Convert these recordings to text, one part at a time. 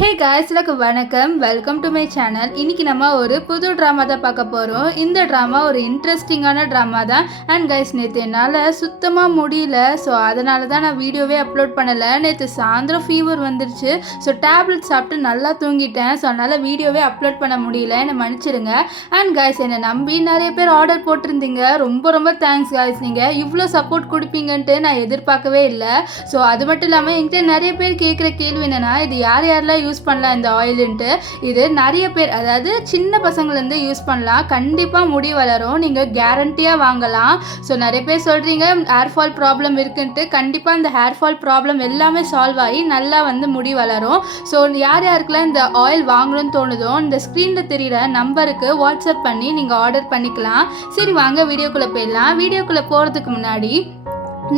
Hey guys, வணக்கம். Welcome to my channel. இன்றைக்கி நம்ம ஒரு புது ட்ராமா தான் பார்க்க போகிறோம். இந்த ட்ராமா ஒரு இன்ட்ரெஸ்டிங்கான ட்ராமா தான். அண்ட் கைஸ், நேற்று என்னால் சுத்தமாக முடியல. ஸோ அதனால தான் நான் வீடியோவே அப்லோட் பண்ணலை. நேற்று சாயந்தரம் ஃபீவர் வந்துருச்சு. ஸோ டேப்லெட் சாப்பிட்டு நல்லா தூங்கிட்டேன். ஸோ அதனால் வீடியோவே அப்லோட் பண்ண முடியல, என்னை மன்னிச்சிடுங்க. அண்ட் காய்ஸ், என்னை நம்பி நிறைய பேர் ஆர்டர் போட்டிருந்தீங்க. ரொம்ப ரொம்ப தேங்க்ஸ் காய்ஸ். நீங்கள் இவ்வளோ சப்போர்ட் கொடுப்பீங்கன்ட்டு நான் எதிர்பார்க்கவே இல்லை. ஸோ அது மட்டும் இல்லாமல் என்கிட்ட நிறைய பேர் கேட்குற கேள்வி என்னென்னா, இது யாரெல்லாம் யூஸ் பண்ணலாம் இந்த ஆயிலுன்ட்டு. இது நிறைய பேர், அதாவது சின்ன பசங்கள்லேருந்து யூஸ் பண்ணலாம். கண்டிப்பாக முடி வளரும், நீங்கள் கேரண்டியாக வாங்கலாம். ஸோ நிறைய பேர் சொல்கிறீங்க ஹேர் ஃபால் ப்ராப்ளம் இருக்குன்ட்டு. கண்டிப்பாக இந்த ஹேர் ஃபால் ப்ராப்ளம் எல்லாமே சால்வ் ஆகி நல்லா முடி வளரும். ஸோ யார் யாருக்கெல்லாம் இந்த ஆயில் வாங்கணும்னு தோணுதோ இந்த ஸ்க்ரீனில் தெரிகிற நம்பருக்கு வாட்ஸ்அப் பண்ணி நீங்கள் ஆர்டர் பண்ணிக்கலாம். சரி வாங்க வீடியோக்குள்ளே போயிடலாம். வீடியோக்குள்ளே போகிறதுக்கு முன்னாடி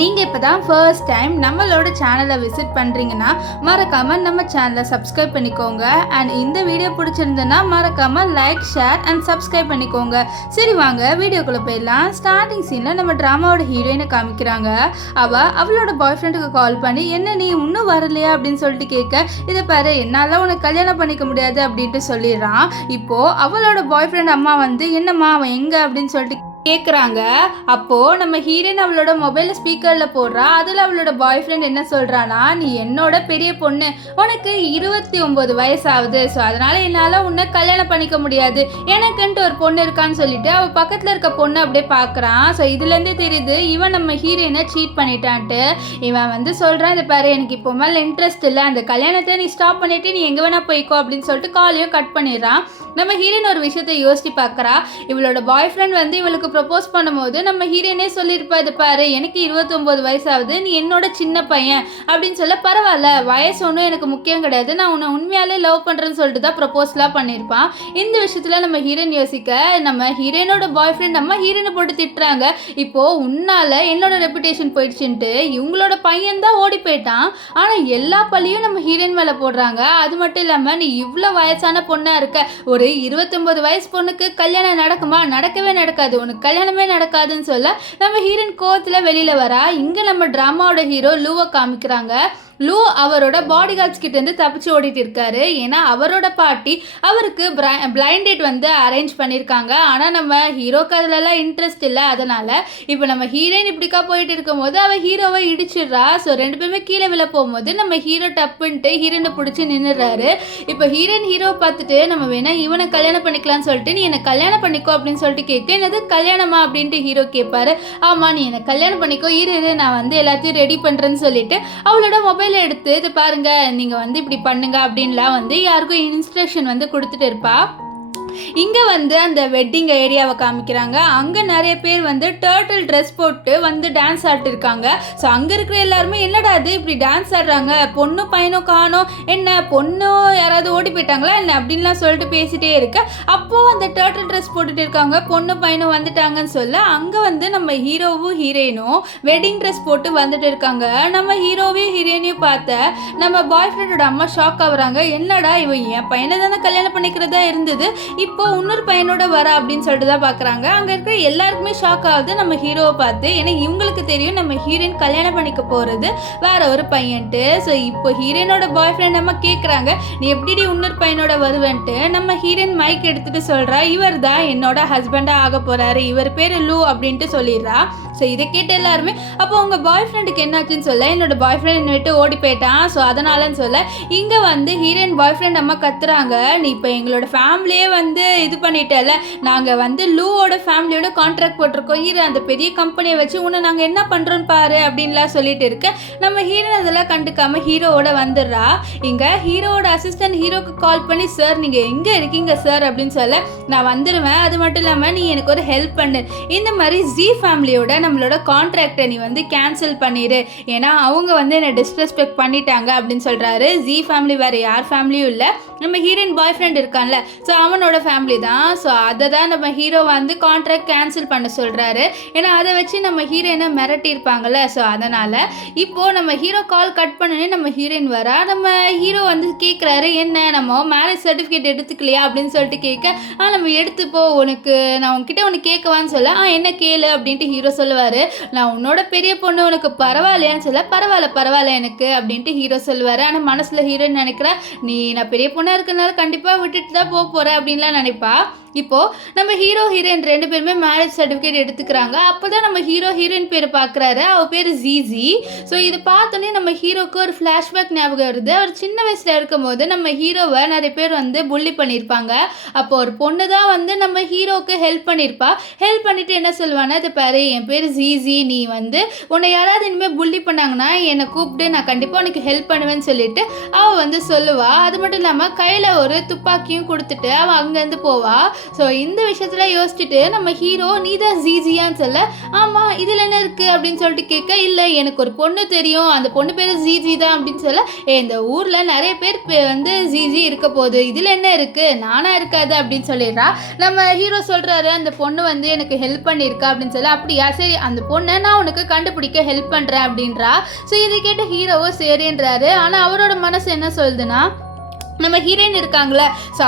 நீங்கள் இப்போ தான் ஃபர்ஸ்ட் டைம் நம்மளோட சேனலை விசிட் பண்ணுறீங்கன்னா மறக்காமல் நம்ம சேனலை சப்ஸ்கிரைப் பண்ணிக்கோங்க. அண்ட் இந்த வீடியோ பிடிச்சிருந்ததுன்னா மறக்காமல் லைக், ஷேர் அண்ட் சப்ஸ்கிரைப் பண்ணிக்கோங்க. சரி வாங்க வீடியோக்குள்ளே போயிடலாம். ஸ்டார்டிங் சீனில் நம்ம ட்ராமாவோட ஹீரோயினை காமிக்கிறாங்க. அவளோட பாய் ஃப்ரெண்டுக்கு கால் பண்ணி, என்ன நீ இன்னும் வரலையா அப்படின்னு சொல்லிட்டு கேட்க, இதை பாரு என்னால் உனக்கு கல்யாணம் பண்ணிக்க முடியாது அப்படின்ட்டு சொல்லிடுறான். இப்போது அவளோட பாய் ஃப்ரெண்ட் அம்மா என்னம்மா அவன் எங்கே அப்படின்னு சொல்லிட்டு கேட்குறாங்க. அப்போது நம்ம ஹீரோயின் அவளோட மொபைலில் ஸ்பீக்கரில் போடுறா. அதில் அவளோட பாய் ஃப்ரெண்ட் என்ன சொல்கிறான்னா, நீ என்னோட பெரிய பொண்ணு, உனக்கு 29 வயசு ஆகுது. ஸோ அதனால் என்னால் உன்னை கல்யாணம் பண்ணிக்க முடியாது, எனக்குன்ட்டு ஒரு பொண்ணு இருக்கான்னு சொல்லிட்டு அவள் பக்கத்தில் இருக்க பொண்ணு அப்படியே பார்க்குறான். ஸோ இதுலேருந்தே தெரியுது இவன் நம்ம ஹீரோயினை சீட் பண்ணிட்டான்ட்டு. இவன் சொல்கிறான், இதை பாரு எனக்கு இப்போ மேலே இன்ட்ரெஸ்ட் இல்லை, அந்த கல்யாணத்தை நீ ஸ்டாப் பண்ணிவிட்டு நீ எங்கே வேணால் போய்க்கோ அப்படின்னு சொல்லிட்டு காலையும் கட் பண்ணிடுறான். நம்ம ஹீரோயின் ஒரு விஷயத்தை யோசிச்சு பார்க்குறா. இவளோட பாய் ஃப்ரெண்ட் இவளுக்கு ப்ரப்போஸ் பண்ணும்போது நம்ம ஹீரோயினே சொல்லியிருப்பா, இது பாரு எனக்கு 29 வயசு ஆகுது, நீ என்னோட சின்ன பையன் அப்படின்னு சொல்ல, பரவாயில்ல வயசு ஒன்றும் எனக்கு முக்கியம் கிடையாது, நான் உன்னை உண்மையாலே லவ் பண்ணுறேன்னு சொல்லிட்டு தான் ப்ரப்போஸ்லாம் பண்ணியிருப்பான். இந்த விஷயத்தில் நம்ம ஹீரோயின் யோசிக்க, நம்ம ஹீரோயினோட பாய் ஃப்ரெண்ட் நம்ம ஹீரோயினை போட்டு திட்டுறாங்க. இப்போது உன்னால் என்னோட ரெப்புடேஷன் போயிடுச்சுன்ட்டு இவங்களோட பையன் தான் ஓடி போயிட்டான். ஆனால் எல்லா பள்ளியும் நம்ம ஹீரோயின் மேலே போடுறாங்க. அது மட்டும் இல்லாமல் நீ இவ்வளோ வயசான பொண்ணாக இருக்க, ஒரு 29 வயசு பொண்ணுக்கு கல்யாணம் நடக்குமா? நடக்கவே நடக்காது, உனக்கு கல்யாணமே நடக்காதுன்னு சொல்ல நம்ம ஹீரோயின் கோவத்தில் வெளியில் வரா. இங்கே நம்ம ட்ராமாவோட ஹீரோ லூவை காமிக்கிறாங்க. லூ அவரோட பாடி கார்ட்ஸ் கிட்டேருந்து தப்பிச்சு ஓடிட்டு இருக்காரு. ஏன்னா அவரோட பாட்டி அவருக்கு பிளைண்ட் டேட் அரேஞ்ச் பண்ணியிருக்காங்க. ஆனால் நம்ம ஹீரோக்கு அதிலலாம் இன்ட்ரெஸ்ட் இல்லை. அதனால் இப்போ நம்ம ஹீரோயின் இப்படிக்கா போயிட்டு இருக்கும்போது அவள் ஹீரோவை இடிச்சிடுறா. ஸோ ரெண்டு பேருமே கீழே விழ போகும்போது நம்ம ஹீரோ டப்புன்ட்டு ஹீரோனை பிடிச்சி நின்றுறாரு. இப்போ ஹீரோயின் ஹீரோவை பார்த்துட்டு, நம்ம வேணா இவனை கல்யாணம் பண்ணிக்கலாம்னு சொல்லிட்டு, நீ என்னை கல்யாணம் பண்ணிக்கோ அப்படின்னு சொல்லிட்டு கேட்க, என்னது கல்யாணமா அப்படின்ட்டு ஹீரோ கேட்பாரு. ஆமாம் நீ என்னை கல்யாணம் பண்ணிக்கோ, இரு நான் எல்லாத்தையும் ரெடி பண்ணுறேன்னு சொல்லிட்டு அவளோட மொபைல் எடுத்து, இது பாருங்க நீங்கள் இப்படி பண்ணுங்க அப்படின்லாம் யாருக்கும் இன்ஸ்ட்ரக்ஷன் கொடுத்துட்டு இருப்பா. இங்கே அந்த வெட்டிங் ஏரியாவை காமிக்கிறாங்க. அங்கே நிறைய பேர் டர்ட்டில் ட்ரெஸ் போட்டு டான்ஸ் ஆடிட்டுருக்காங்க. ஸோ அங்கே இருக்கிற எல்லாருமே என்னடா அது இப்படி டான்ஸ் ஆடுறாங்க, பொண்ணு பையனும் காணோம், என்ன பொண்ணும் யாராவது ஓடி போயிட்டாங்களா என்ன அப்படின்லாம் சொல்லிட்டு பேசிகிட்டே இருக்க, அப்போது அந்த டர்ட்டில் ட்ரெஸ் போட்டுட்டு இருக்காங்க, பொண்ணு பையனும் வந்துட்டாங்கன்னு சொல்ல, அங்கே நம்ம ஹீரோவும் ஹீரோயினும் வெட்டிங் ட்ரெஸ் போட்டு வந்துட்டு இருக்காங்க. நம்ம ஹீரோவையும் ஹீரோயினையும் பார்த்த நம்ம பாய் ஃப்ரெண்டோட அம்மா ஷாக் ஆகுறாங்க. என்னடா இவன் என் பையனை தானே கல்யாணம் பண்ணிக்கிறதா இருந்தது, இப்போ இன்னொரு பையனோட வர அப்படின்னு சொல்லிட்டு தான் பார்க்குறாங்க. அங்கே இருக்கிற எல்லாருக்குமே ஷாக் ஆகுது நம்ம ஹீரோவை பார்த்து. ஏன்னா இவங்களுக்கு தெரியும் நம்ம ஹீரோயின் கல்யாணம் பண்ணிக்க போகிறது வேற ஒரு பையன்ட்டு. ஸோ இப்போ ஹீரோயினோட பாய் ஃப்ரெண்ட் நம்ம கேட்குறாங்க, நீ எப்படி இன்னொரு பையனோட வருவேன்ட்டு. நம்ம ஹீரோயின் மைக் எடுத்துகிட்டு சொல்கிறா, இவர் தான் என்னோட ஹஸ்பண்டாக ஆக போகிறாரு, இவர் பேர் லூ அப்படின்ட்டு சொல்லிடுறா. ஸோ இதை கேட்டு எல்லாருமே, அப்போ உங்கள் பாய் ஃப்ரெண்டுக்கு என்னாச்சுன்னு சொல்ல, என்னோட பாய் ஃப்ரெண்ட் என்னை விட்டு ஓடி போயிட்டான், ஸோ அதனாலன்னு சொல்ல, இங்கே ஹீரோயின் பாய் ஃப்ரெண்ட் அம்மா கத்துறாங்க, நீ இப்போ எங்களோட ஃபேமிலியே இது பண்ணிட்டல, நாங்கள் லூவோட ஃபேமிலியோட கான்ட்ராக்ட் போட்டிருக்கோம், அந்த பெரிய கம்பெனியை வச்சு உன்னை நாங்கள் என்ன பண்ணுறோன்னு பாரு அப்படின்லாம் சொல்லிட்டு இருக்க, நம்ம ஹீரோயின் அதெல்லாம் கண்டுக்காமல் ஹீரோவோட வந்துடுறா. இங்கே ஹீரோவோட அசிஸ்டன்ட் ஹீரோக்கு கால் பண்ணி, சார் நீங்கள் எங்கே இருக்கீங்க சார் அப்படின்னு சொல்ல, நான் வந்துடுவேன், அது மட்டும் இல்லாமல் நீ எனக்கு ஒரு ஹெல்ப் பண்ணு, இந்த மாதிரி ஜி ஃபேமிலியோட நம்மளோட கான்ட்ராக்டை நீ கேன்சல் பண்ணிடு, ஏன்னா அவங்க என்னை டிஸ்ரெஸ்பெக்ட் பண்ணிட்டாங்க அப்படின்னு சொல்கிறாரு. ஜி ஃபேமிலி வேறு யார் ஃபேமிலியும் இல்லை, நம்ம ஹீரோயின் பாய் ஃப்ரெண்ட் இருக்கான்ல, ஸோ அவனோட ஃபேமிலி தான். ஸோ அதை தான் நம்ம ஹீரோ வந்து கான்ட்ராக்ட் கேன்சல் பண்ண சொல்கிறாரு. ஏன்னா அதை வச்சு நம்ம ஹீரோயினை மிரட்டியிருப்பாங்கள்ல. ஸோ அதனால் இப்போது நம்ம ஹீரோ கால் கட் பண்ணனே நம்ம ஹீரோயின் வரா. நம்ம ஹீரோ வந்து கேட்குறாரு, என்ன நம்ம மேரேஜ் சர்டிஃபிகேட் எடுத்துக்கலையா அப்படின்னு சொல்லிட்டு கேட்க, நம்ம எடுத்துப்போ, நான் உன்கிட்ட ஒன்று கேட்கவான்னு சொல்ல, என்ன கேளு அப்படின்ட்டு ஹீரோ சொல்லுவார். நான் உன்னோட பெரிய பொண்ணு, உனக்கு பரவாயில்லையான்னு சொல்ல, பரவாயில்ல எனக்கு அப்படின்ட்டு ஹீரோ சொல்லுவார். ஆனால் மனசில் ஹீரோயின் நினைக்கிறா, நான் பெரிய பொண்ணாக இருக்கிறதுனால கண்டிப்பாக விட்டுட்டு தான் போகிறேன் அப்படின்லாம் நினைப்பா. இப்போது நம்ம ஹீரோ ஹீரோயின் 2 பேருமே மேரேஜ் சர்டிஃபிகேட் எடுத்துக்கிறாங்க. அப்போ தான் நம்ம ஹீரோ ஹீரோயின் பேர் பார்க்குறாரு. அவள் பேர் ஜீஜி. ஸோ இது பார்த்தோன்னே நம்ம ஹீரோக்கு ஒரு ஃப்ளாஷ்பேக் ஞாபகம் வருது. அவர் சின்ன வயசில் இருக்கும்போது நம்ம ஹீரோவை நிறைய பேர் வந்து புள்ளி பண்ணியிருப்பாங்க. அப்போ ஒரு பொண்ணு தான் வந்து நம்ம ஹீரோவுக்கு ஹெல்ப் பண்ணியிருப்பா. ஹெல்ப் பண்ணிவிட்டு என்ன சொல்லுவானா, இது பாரு என் பேர் ஜீஜி, நீ வந்து உன்னை யாராவது இனிமேல் புள்ளி பண்ணாங்கன்னா என்னை கூப்பிட்டு நான் கண்டிப்பாக உனக்கு ஹெல்ப் பண்ணுவேன்னு சொல்லிட்டு அவள் வந்து சொல்லுவாள். அது மட்டும் இல்லாமல் கையில் ஒரு துப்பாக்கியும் கொடுத்துட்டு அவள் அங்கேருந்து போவாள். ஸோ இந்த விஷயத்தில் யோசிச்சுட்டு நம்ம ஹீரோ, நீ தான் ஜீஜியான்னு சொல்ல, ஆமாம் இதில் என்ன இருக்குது அப்படின்னு சொல்லிட்டு கேட்க, இல்லை எனக்கு ஒரு பொண்ணு தெரியும், அந்த பொண்ணு பேர் ஜீஜி தான் அப்படின்னு சொல்ல, இந்த ஊரில் நிறைய பேர் வந்து ஜீஜி இருக்க போகுது, இதில் என்ன இருக்குது, நானாக இருக்காது அப்படின்னு சொல்லிடுறா. நம்ம ஹீரோ சொல்கிறாரு, அந்த பொண்ணு வந்து எனக்கு ஹெல்ப் பண்ணியிருக்கா அப்படின்னு சொல்ல, அப்படியா சரி அந்த பொண்ணை நான் உனக்கு கண்டுபிடிக்க ஹெல்ப் பண்ணுறேன் அப்படின்றா. ஸோ இதை கேட்ட ஹீரோவும் சரின்றாரு. ஆனால் அவரோட மனசு என்ன சொல்லுதுன்னா, நம்ம ஹீரோயின் இருக்காங்களே, ஸோ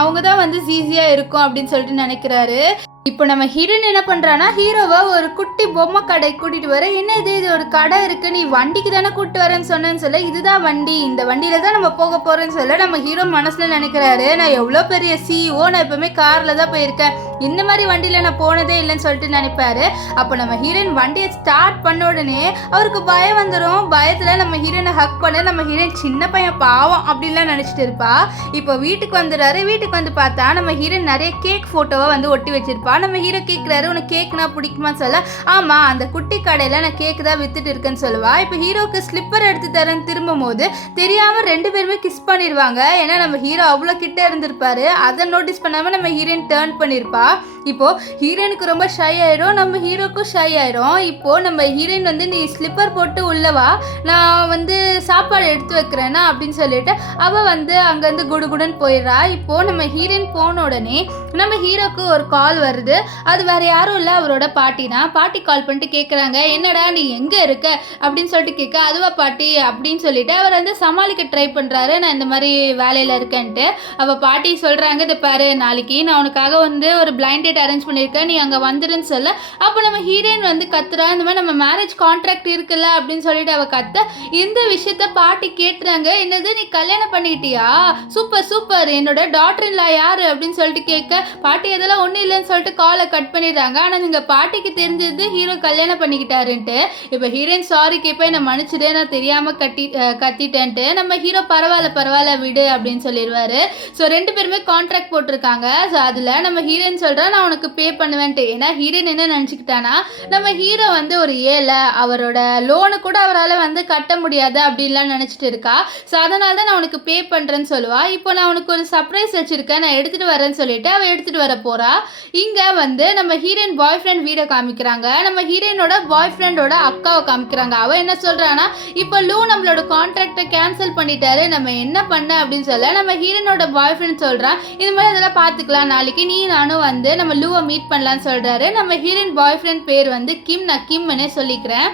அவங்க தான் வந்து ஈஸியாக இருக்கும் அப்படின்னு சொல்லிட்டு நினைக்கிறாரு. இப்போ நம்ம ஹீரோயின் என்ன பண்ணுறான்னா, ஹீரோவை ஒரு குட்டி பொம்மை கடை கூட்டிகிட்டு வர, என்ன இது ஒரு கடை இருக்குது, நீ வண்டிக்கு தானே கூப்பிட்டு வரேன்னு சொன்னேன்னு சொல்ல, இதுதான் வண்டி, இந்த வண்டியில் தான் நம்ம போக போகிறேன்னு சொல்ல, நம்ம ஹீரோ மனசில் நினைக்கிறாரு, நான் எவ்வளோ பெரிய CEO, நான் எப்போவுமே காரில் தான் போயிருக்கேன், இந்த மாதிரி வண்டியில் நான் போனதே இல்லைன்னு சொல்லிட்டு நினைப்பாரு. அப்போ நம்ம ஹீரோயின் வண்டியை ஸ்டார்ட் பண்ண உடனே அவருக்கு பயம் வந்துடும். பயத்தில் நம்ம ஹீரோயினை ஹக் பண்ண, நம்ம ஹீரோயின் சின்ன பையன் பாவம் அப்படின்லாம் நினச்சிட்டு இருப்பா. இப்போ வீட்டுக்கு வந்துடுறாரு. வீட்டுக்கு வந்து பார்த்தா நம்ம ஹீரோயின் நிறைய கேக் ஃபோட்டோவை வந்து ஒட்டி வச்சிருப்பா. நம்ம ஹீரோ கேட்குறாரு, உனக்கு கேக்னா பிடிக்குமான்னு சொல்ல, ஆமாம் அந்த குட்டி கடையில் நான் கேக்கு தான் வித்துட்டு இருக்கேன்னு சொல்லுவா. இப்போ ஹீரோக்கு ஸ்லிப்பர் எடுத்து தரேன்னு திரும்பும் போது தெரியாமல் 2 பேருமே கிஸ் பண்ணிடுவாங்க. ஏன்னா நம்ம ஹீரோ அவ்வளோ கிட்ட இருந்திருப்பாரு. அதை நோட்டீஸ் பண்ணாமல் நம்ம ஹீரோயின் டேர்ன் பண்ணியிருப்பா. இப்போ ஹீரோயினுக்கு ரொம்ப ஷை ஆயிடும், நம்ம ஹீரோக்கும் ஷை ஆயிடும். இப்போ நம்ம ஹீரோயின் வந்து, நீ ஸ்லிப்பர் போட்டு உள்ளவா, நான் வந்து சாப்பாடு எடுத்து வைக்கிறேன்னா அப்படின்னு சொல்லிட்டு அவள் வந்து அங்கேருந்து குடுகுடுன்னு போயிடுறா. இப்போ நம்ம ஹீரோயின் போன உடனே நம்ம ஹீரோக்கு ஒரு கால் வருது. அது வேற யாரும் இல்லை, அவரோட பாட்டி தான். பாட்டி கால் பண்ணிட்டு கேட்குறாங்க, என்னடா நீ எங்கே இருக்க அப்படின்னு சொல்லிட்டு கேட்க, அதுவா பாட்டி அப்படின்னு சொல்லிட்டு அவர் வந்து சமாளிக்க ட்ரை பண்ணுறாரு, நான் இந்த மாதிரி வேலையில் இருக்கேன்ட்டு. அவள் பாட்டி சொல்கிறாங்க, இதை பாரு நாளைக்கு நான் உனக்காக வந்து ஒரு பிளைண்ட் டேட் அரேஞ்ச் பண்ணியிருக்கேன், நீ அங்கே வந்துடுன்னு சொல்ல. அப்போ நம்ம ஹீரோயின் வந்து கத்துறா, இந்த மாதிரி நம்ம மேரேஜ் கான்ட்ராக்ட் இருக்குல்ல அப்படின்னு சொல்லிட்டு அவள் கத்த. இந்த விஷயத்த பாட்டி கேட்டுறாங்க, என்னது நீ கல்யாணம் பண்ணிக்கிட்டியா, சூப்பர் சூப்பர், என்னோட டாட்டர் இல்லா யார் அப்படின்னு சொல்லிட்டு கேட்க, பாட்டி அதெல்லாம் ஒன்றும் இல்லைன்னு சொல்லிட்டு காலை கட் பண்ணிடுறாங்க. ஆனால் நீங்கள் பாட்டிக்கு தெரிஞ்சது ஹீரோ கல்யாணம் பண்ணிக்கிட்டாருன்ட்டு. இப்போ ஹீரோயின் சாரி கேட்பேன், என்னை மன்னிச்சிடு, நான் தெரியாமல் கத்திட்டேன்ட்டு. நம்ம ஹீரோ பரவாயில்ல விடு அப்படின்னு சொல்லிடுவாரு. ஸோ 2 பேருமே கான்ட்ராக்ட் போட்டிருக்காங்க. ஸோ அதில் நம்ம ஹீரோயின் சொல்கிறா, நான் உனக்கு பே பண்ணுவேன்ட்டு. ஏன்னா ஹீரோயின் என்ன நினச்சிக்கிட்டானா, நம்ம ஹீரோ வந்து ஒரு ஏழை, அவரோட லோனு கூட அவரால் வந்து கட்ட முடியாது அப்படின்லாம் நினச்சிட்டு இருக்கா. ஸோ அதனால தான் நான் உனக்கு பே பண்ணுறேன்னு சொல்லுவா. இப்போ நான் உனக்கு ஒரு சர்ப்ரைஸ் வச்சுருக்கேன், நான் எடுத்துகிட்டு வரேன்னு சொல்லிட்டு அவள் எடுத்துகிட்டு வர போகிறா. இங்கே வந்து நம்ம ஹீரோயின் பாய் ஃப்ரெண்ட் வீடை காமிக்கிறாங்க. நம்ம ஹீரோயினோட பாய் ஃப்ரெண்டோட அக்காவை காமிக்கிறாங்க. அவள் என்ன சொல்கிறான்னா, இப்போ லூ நம்மளோட கான்ட்ராக்டை கேன்சல் பண்ணிட்டாரு, நம்ம என்ன பண்ண அப்படின்னு சொல்ல, நம்ம ஹீரோயினோட பாய் ஃப்ரெண்ட் சொல்கிறான், இது மாதிரி இதெல்லாம் பார்த்துக்கலாம், நாளைக்கு நீ நானும் வந்து நம்ம லூவை மீட் பண்ணலான்னு சொல்கிறாரு. நம்ம ஹீரோயின் பாய் ஃப்ரெண்ட் பேர் வந்து கிம், நான் கிம்னே சொல்லிக்கிறேன்.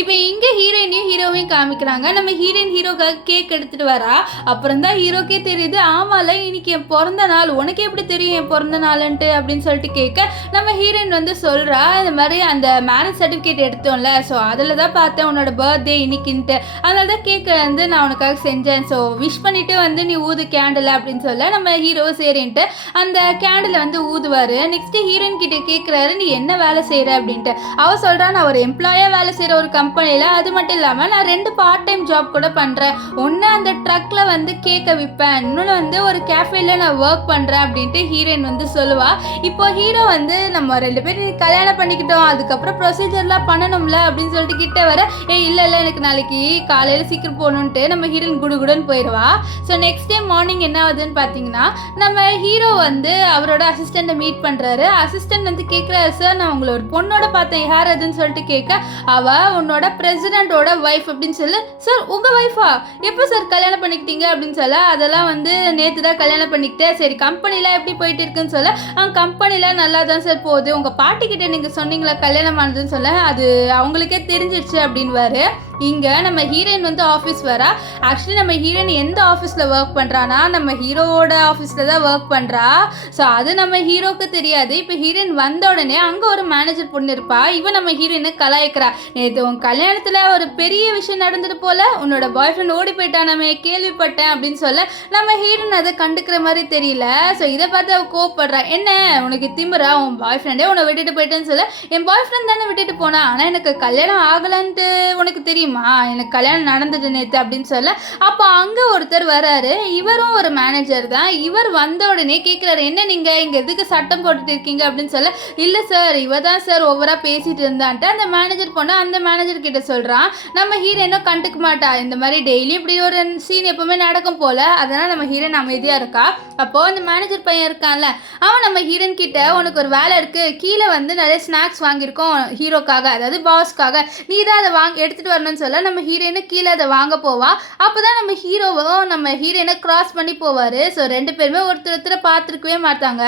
இப்போ இங்கே ஹீரோயினையும் ஹீரோவையும் காமிக்கிறாங்க. நம்ம ஹீரோயின் ஹீரோக்காக கேக் எடுத்துகிட்டு வரா. அப்புறம் தான் ஹீரோக்கே தெரியுது, ஆமாம்ல இன்னைக்கு என் பிறந்த நாள், உனக்கு எப்படி தெரியும் என் பிறந்த நாளுன்ட்டு அப்படின்னு சொல்லிட்டு கேட்க, நம்ம ஹீரோயின் வந்து சொல்கிறா, இந்த மாதிரி அந்த மேரேஜ் சர்டிஃபிகேட் எடுத்தோம்ல, ஸோ அதில் தான் பார்த்தேன் உன்னோட பர்த்டே இன்னைக்குன்ட்டு, அதனால தான் கேக் வந்து நான் உனக்காக செஞ்சேன், ஸோ விஷ் பண்ணிவிட்டு வந்து நீ ஊது கேண்டில் அப்படின்னு சொல்ல, நம்ம ஹீரோ சரின்ட்டு அந்த கேண்டில் வந்து ஊதுவார். நெக்ஸ்ட்டு ஹீரோயின் கிட்டே கேட்குறாரு, நீ என்ன வேலை செய்கிற அப்படின்ட்டு. அவள் சொல்கிறா, நான் ஒரு எம்ப்ளாயாக வேலை செய்கிற ஒரு கம்பெனியில், அது மட்டும் இல்லாமல் நான் 2 பார்ட் டைம் ஜாப் கூட பண்ணுறேன். ஒன்று அந்த ட்ரக்கில் வந்து கேக்கை விற்பேன், இன்னொன்று வந்து ஒரு கேஃபேல நான் ஒர்க் பண்ணுறேன் அப்படின்ட்டு ஹீரோயின் வந்து சொல்லுவா. இப்போ ஹீரோ வந்து, நம்ம 2 பேரும் கல்யாணம் பண்ணிக்கிட்டோம், அதுக்கப்புறம் ப்ரொசீஜர்லாம் பண்ணணும்ல அப்படின்னு சொல்லிட்டு கிட்ட வர, இல்லை எனக்கு நாளைக்கு காலையில் சீக்கிரம் போகணுன்ட்டு நம்ம ஹீரோயின் குடுகுடுன்னு போயிடுவா. ஸோ நெக்ஸ்ட் டே மார்னிங் என்ன ஆகுதுன்னு பார்த்தீங்கன்னா, நம்ம ஹீரோ வந்து அவரோட அசிஸ்டண்ட்டை மீட் பண்ணுறாரு. அசிஸ்டன்ட் வந்து கேட்குறாரு, சார் நான் உங்களை ஒரு பொண்ணோட பார்த்தேன், யார் அதுன்னு சொல்லிட்டு கேட்க, அவள் உன்னோட பிரசிடென்ட்டோட ஒய்ஃப் அப்படின்னு சொல்லு. சார் உங்கள் ஒய்ஃபா? எப்போ சார் கல்யாணம் பண்ணிக்கிட்டீங்க அப்படின்னு சொல்ல, அதெல்லாம் வந்து நேற்று தான் கல்யாணம் பண்ணிக்கிட்டேன். சரி கம்பெனிலாம் எப்படி போயிட்டு இருக்குன்னு சொல்ல, கம்பெனிலாம் நல்லா தான் சார் போகுது. உங்கள் பாட்டிக்கிட்ட நீங்கள் சொன்னீங்களா கல்யாணம் ஆனதுன்னு சொல்ல, அது அவங்களுக்கே தெரிஞ்சிடுச்சு அப்படின்வாரு. இங்கே நம்ம ஹீரோயின் வந்து ஆஃபீஸ் வரா. ஆக்சுவலி நம்ம ஹீரோயின் எந்த ஆஃபீஸில் ஒர்க் பண்ணுறான்னா நம்ம ஹீரோவோட ஆஃபீஸில் தான் ஒர்க் பண்ணுறா. ஸோ அது நம்ம ஹீரோவுக்கு தெரியாது. இப்போ ஹீரோயின் வந்த உடனே அங்கே ஒரு மேனேஜர் பொண்ணு இருப்பா. இவன் நம்ம ஹீரோயினை கலாய்க்கிறா. நேற்று உன் கல்யாணத்தில் ஒரு பெரிய விஷயம் நடந்தது போல், உன்னோட பாய் ஃப்ரெண்ட் ஓடி போயிட்டான் நம்ம கேள்விப்பட்டேன் அப்படின்னு சொல்ல, நம்ம ஹீரோயின் அதை கண்டுக்கிற மாதிரி தெரியல. ஸோ இதை பார்த்து அவள் கோவப்படுறா. என்ன உனக்கு திமிரா, உன் பாய் ஃப்ரெண்டே உன்னை விட்டுட்டு போயிட்டேன்னு சொல்ல, என் பாய் ஃப்ரெண்ட் தானே விட்டுட்டு போனா, ஆனால் எனக்கு கல்யாணம் ஆகலன்ட்டு உனக்கு தெரியும், எனக்கு கல்யாணம் நடந்தது நேற்று அப்படின்னு சொல்ல, அப்போ அங்கே ஒருத்தர் வராரு. இவரும் ஒரு மேனேஜர் தான். இவர் வந்த உடனே கேட்குறாரு, என்ன நீங்கள் இங்கே எதுக்கு சட்டம் போட்டுட்டு இருக்கீங்க அப்படின்னு சொல்ல, இல்லை சார் இவ தான் சார் ஓவராக பேசிட்டு இருந்தான்ட்டு அந்த மேனேஜர் பொண்ணு அந்த மேனேஜர் கிட்ட சொல்கிறான். நம்ம ஹீரோயினும் கண்டுக்க மாட்டா. இந்த மாதிரி டெய்லி இப்படி ஒரு சீன் எப்பவுமே நடக்கும் போல், அதனால் நம்ம ஹீரோயின் அமைதியாக இருக்கா. அப்போது அந்த மேனேஜர் பையன் இருக்கான்ல, அவன் நம்ம ஹீரோயின் கிட்ட உனக்கு ஒரு வேலை இருக்குது, கீழே வந்து நிறைய ஸ்நாக்ஸ் வாங்கியிருக்கோம் ஹீரோக்காக, அதாவது பாஸ்க்காக, நீ தான் அதை எடுத்துகிட்டு வரணும்னு சொல்ல நம்ம ஹீரோயினு கீழே அதை வாங்க போவா. அப்போ தான் நம்ம ஹீரோவும் நம்ம ஹீரோயினை கிராஸ் பண்ணி போவார். ஸோ ரெண்டு பேருமே ஒருத்தரை பார்த்துருக்கவே மாட்டாங்க.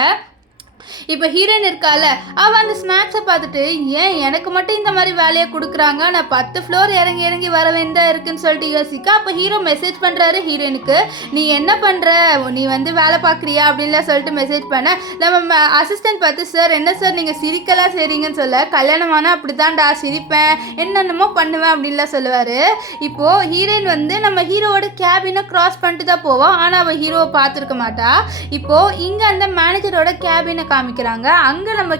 இப்போ ஹீரோயின் இருக்கால, அவள் அந்த ஸ்நாக்ஸை பார்த்துட்டு ஏன் எனக்கு மட்டும் இந்த மாதிரி வேலையை கொடுக்குறாங்க, நான் 10 ஃப்ளோர் இறங்கி இறங்கி வர வேண்டியதாக இருக்குன்னு சொல்லிட்டு யோசிக்க, அப்போ ஹீரோ மெசேஜ் பண்ணுறாரு ஹீரோயினுக்கு, நீ என்ன பண்ணுற, நீ வந்து வேலை பார்க்குறியா அப்படின்லாம் சொல்லிட்டு மெசேஜ் பண்ண. நம்ம அசிஸ்டன்ட் பார்த்து, சார் என்ன சார் நீங்கள் சிரிக்கலாம் செய்றீங்கன்னு சொல்ல, கல்யாணம் ஆனால் அப்படி தான்டா சிரிப்பேன், என்னென்னமோ பண்ணுவேன் அப்படின்லாம் சொல்லுவார். இப்போது ஹீரோயின் வந்து நம்ம ஹீரோவோட கேபினை கிராஸ் பண்ணிட்டு தான் போவோம், ஆனால் அவள் ஹீரோவை பார்த்துருக்க மாட்டா. இப்போது இங்கே அந்த மேனேஜரோட கேபினை காமிக்கிறாங்க. அங்கே நம்ம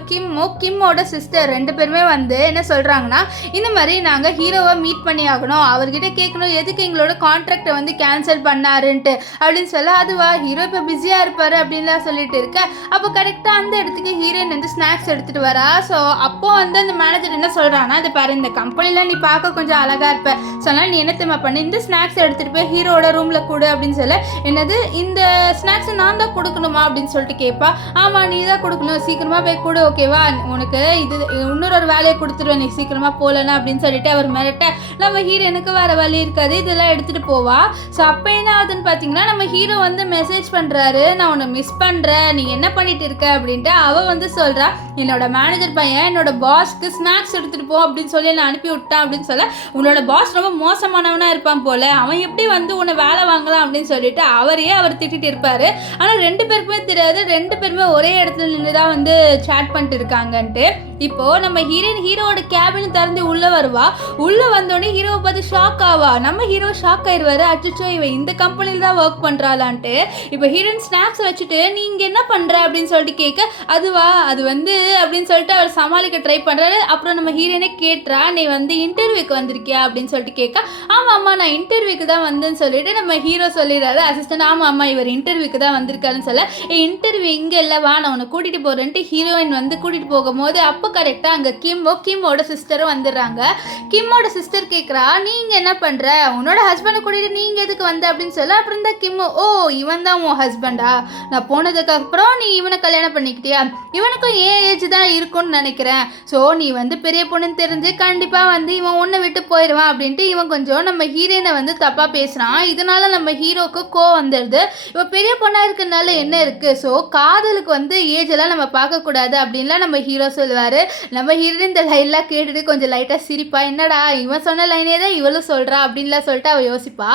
கிம்மோட சிஸ்டர் ரெண்டு பேருமே வந்து என்ன சொல்கிறாங்கன்னா, இந்த மாதிரி நாங்கள் ஹீரோவை மீட் பண்ணி ஆகணும், அவர்கிட்ட கேட்கணும் எதுக்கு எங்களோட கான்ட்ராக்டை வந்து கேன்சல் பண்ணாருன்ட்டு அப்படின்னு சொல்ல, அதுவா ஹீரோ இப்போ பிஸியாக இருப்பார் அப்படின்லாம் சொல்லிட்டு இருக்க. அப்போ கரெக்டாக அந்த இடத்துக்கு ஹீரோயின் வந்து ஸ்நாக்ஸ் எடுத்துகிட்டு வரா. ஸோ அப்போது வந்து அந்த மேனேஜர் என்ன சொல்கிறாங்கன்னா, இது பாரு இந்த கம்பெனியில் நீ பார்க்க கொஞ்சம் அழகாக இருப்ப, சொன்னால் நீ என்ன தெரியுமா பண்ணு, இந்த ஸ்நாக்ஸ் எடுத்துகிட்டு போய் ஹீரோட ரூமில் கொடு அப்படின்னு சொல்ல, என்னது இந்த ஸ்நாக்ஸை நான் தான் கொடுக்கணுமா அப்படின்னு சொல்லிட்டு கேட்பா. ஆமாம் நீ தான் கொடுக்கணும், சீக்கிரமாக போய் கொடு ஓகேவா, உனக்கு இது இன்னொரு வேலையை கொடுத்துருவேன் நீ சீக்கிரமாக போகலன்னா அப்படின்னு சொல்லிட்டு அவர் மிரட்ட, நம்ம ஹீரோனுக்கு வேறு வழி இருக்காது, இதெல்லாம் எடுத்துகிட்டு போவா. ஸோ அப்போ என்ன ஆகுதுன்னு பார்த்தீங்கன்னா, நம்ம ஹீரோ வந்து மெசேஜ் பண்ணுறாரு, நான் உன்னை மிஸ் பண்ணுறேன், நீ என்ன பண்ணிட்டு இருக்க அப்படின்ட்டு. அவள் வந்து சொல்கிறா, என்னோட மேனேஜர் பையன் என்னோட பாஸ்க்கு ஸ்நாக்ஸ் எடுத்துகிட்டு போ அப்படின்னு சொல்லி நான் அனுப்பி விட்டான் அப்படின்னு சொல்ல, உன்னோட பாஸ் ரொம்ப மோசமானவனாக இருப்பான் போல, அவன் எப்படி வந்து உன்னை வேலை வாங்கலாம் அப்படின்னு சொல்லிட்டு அவரையே அவர் திட்டிட்டு இருப்பார். ஆனால் ரெண்டு பேருக்குமே தெரியாது, ரெண்டு பேருமே ஒரே இடத்துல நின்று தான் வந்து சேட் பண்ணிட்டு இருக்காங்கன்ட்டு. இப்போது நம்ம ஹீரோவோட கேபின் திறந்து உள்ளே வருவா. உள்ளே வந்தோடனே ஹீரோவை பார்த்து ஷாக் ஆவா. நம்ம ஹீரோ ஷாக் ஆயிடுவார், அச்சோ இவன் இந்த கம்பெனியில் தான் ஒர்க் பண்ணுறாளான்ட்டு. இப்போ ஹீரோயின் ஸ்நாக்ஸ் வச்சுட்டு நீ இங்கே என்ன பண்ணுற அப்படின்னு சொல்லிட்டு கேட்க, அதுவா அது வந்து அப்படின்னு சொல்லிட்டு அவர் சமாளிக்க ட்ரை பண்ணுறாரு. அப்புறம் நம்ம ஹீரோயினே கேட்டுறா, நீ வந்து இன்டர்வியூக்கு வந்திருக்கியா அப்படின்னு சொல்லிட்டு கேட்க, ஆமாம் ஆமாம் நான் இன்டர்வியூக்கு தான் வந்தேன்னு சொல்லிட்டு நம்ம ஹீரோ சொல்லிடுறாரு. அசிஸ்டன்ட் ஆமாம் ஆமாம் இவர் இன்டர்வியூக்கு தான் வந்திருக்காருன்னு சொல்ல, இன்டர்வியூ இங்கே இல்லை வா நான் உன்னை கூட்டிகிட்டு போகிறேன்ட்டு ஹீரோயின் வந்து கூட்டிகிட்டு போகும்போது அப்போ கரெக்டாக அங்கே கிம்மோட சிஸ்டரும் வந்துடுறாங்க. கிம்மோட சிஸ்டர் கேட்குறா, நீங்கள் என்ன பண்ணுற, உன்னோட ஹஸ்பண்டை கூட்டிகிட்டு நீங்கள் எதுக்கு வந்த அப்படின்னு சொல்ல, அப்புறம் இந்த கிம்மோ, ஓ இவன் தான் உன் ஹஸ்பண்டா, நான் போனதுக்கப்புறம் நீ இவனை கல்யாணம் பண்ணிக்கிட்டியா, இவனுக்கும் ஏன் ஏஜ் தான் இருக்கும்னு நினைக்கிறேன், ஸோ நீ வந்து பெரிய பொண்ணுன்னு தெரிஞ்சு கண்டிப்பாக வந்து இவன் ஒன்றை விட்டு போயிடுவான் அப்படின்ட்டு இவன் கொஞ்சம் நம்ம ஹீரோயினை வந்து தப்பாக பேசுகிறான். இதனால் நம்ம ஹீரோக்கு கோவம் வந்துடுது. இவன் பெரிய பொண்ணாக இருக்கிறதுனால என்ன இருக்குது, ஸோ காதலுக்கு வந்து ஏஜ் எல்லாம் நம்ம பார்க்கக்கூடாது அப்படின்லாம் நம்ம ஹீரோ சொல்லுவார். நம்ம ஹீரோயின் இந்த லைன்லாம் கேட்டுட்டு கொஞ்சம் லைட்டாக சிரிப்பா, என்னடா இவன் சொன்ன லைனே தான் இவளும் சொல்கிறா அப்படின்லாம் சொல்லிட்டு அவள் யோசிப்பா.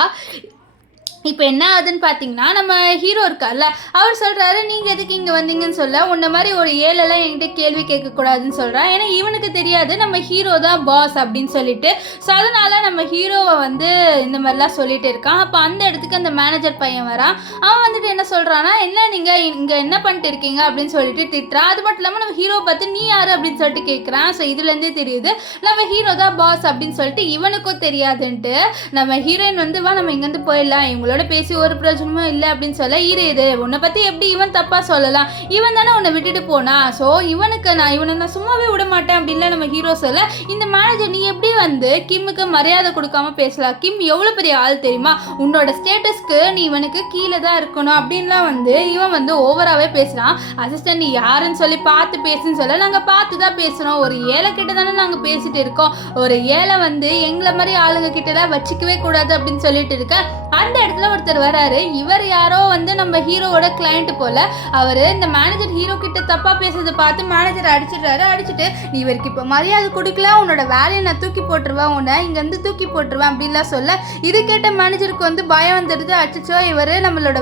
இப்போ என்ன ஆகுதுன்னு பார்த்தீங்கன்னா, நம்ம ஹீரோ இருக்கார்ல அவர் சொல்கிறாரு, நீங்கள் எதுக்கு இங்கே வந்தீங்கன்னு சொல்ல, உன்ன மாதிரி ஒரு ஏழெல்லாம் என்கிட்ட கேள்வி கேட்கக்கூடாதுன்னு சொல்கிறான். ஏன்னா இவனுக்கு தெரியாது நம்ம ஹீரோ தான் பாஸ் அப்படின்னு சொல்லிட்டு. ஸோ அதனால் நம்ம ஹீரோவை வந்து இந்த மாதிரிலாம் சொல்லிட்டு இருக்கான். அப்போ அந்த இடத்துக்கு அந்த மேனேஜர் பையன் வரான். அவன் வந்துட்டு என்ன சொல்கிறான்னா, என்ன நீங்கள் இங்கே என்ன பண்ணிட்டு இருக்கீங்க அப்படின்னு சொல்லிட்டு திட்டுறான். அது மட்டும் இல்லாமல் நம்ம ஹீரோவை பார்த்து நீ யார் அப்படின்னு சொல்லிட்டு கேட்குறான். ஸோ இதுலேருந்தே தெரியுது நம்ம ஹீரோ தான் பாஸ் அப்படின்னு சொல்லிட்டு இவனுக்கும் தெரியாதுன்ட்டு. நம்ம ஹீரோயின் வந்து வா நம்ம இங்கேருந்து போயிடலாம், இவங்களோட அவளோட பேசி ஒரு பிரயோஜனமும் இல்லை அப்படின்னு சொல்ல, இரு உன்னை பற்றி எப்படி இவன் தப்பாக சொல்லலாம், இவன் தானே உன்னை விட்டுட்டு போனா, ஸோ இவனை நான் சும்மாவே விட மாட்டேன் அப்படின்லாம் நம்ம ஹீரோ சொல்ல, இந்த மேனேஜர் நீ எப்படி வந்து கிம்முக்கு மரியாதை கொடுக்காம பேசலாம், கிம் எவ்வளோ பெரிய ஆள் தெரியுமா, உன்னோட ஸ்டேட்டஸ்க்கு நீ இவனுக்கு கீழே தான் இருக்கணும் அப்படின்லாம் வந்து இவன் வந்து ஓவராகவே பேசுகிறான். அசிஸ்டன்ட் நீ யாருன்னு சொல்லி பார்த்து பேசுன்னு சொல்ல, நாங்கள் பார்த்து தான் பேசுகிறோம், ஒரு ஏழை கிட்ட தானே நாங்கள் பேசிட்டு இருக்கோம், ஒரு ஏழை வந்து எங்களை மாதிரி ஆளுங்க கிட்டலாம் வச்சுக்கவே கூடாது அப்படின்னு சொல்லிட்டு இருக்க, அந்த இடத்துல ஒருத்தர் வராரு. இவர் யாரோ வந்து நம்ம ஹீரோவோட கிளைண்ட் போல. அவர் இந்த மேனேஜர் ஹீரோ கிட்ட தப்பா பேசுறதை பார்த்து மேனேஜர் அடிச்சுட்டு நீ இவருக்கு இப்போ மரியாதை கொடுக்கல, உன்னோட வேலையை நான் தூக்கி போட்டுருவேன், உன்னை இங்கேருந்து தூக்கி போட்டுருவேன் அப்படின்லாம் சொல்ல, இது கேட்ட மேனேஜருக்கு வந்து பயம் வந்துடுது. அச்சோ இவர் நம்மளோட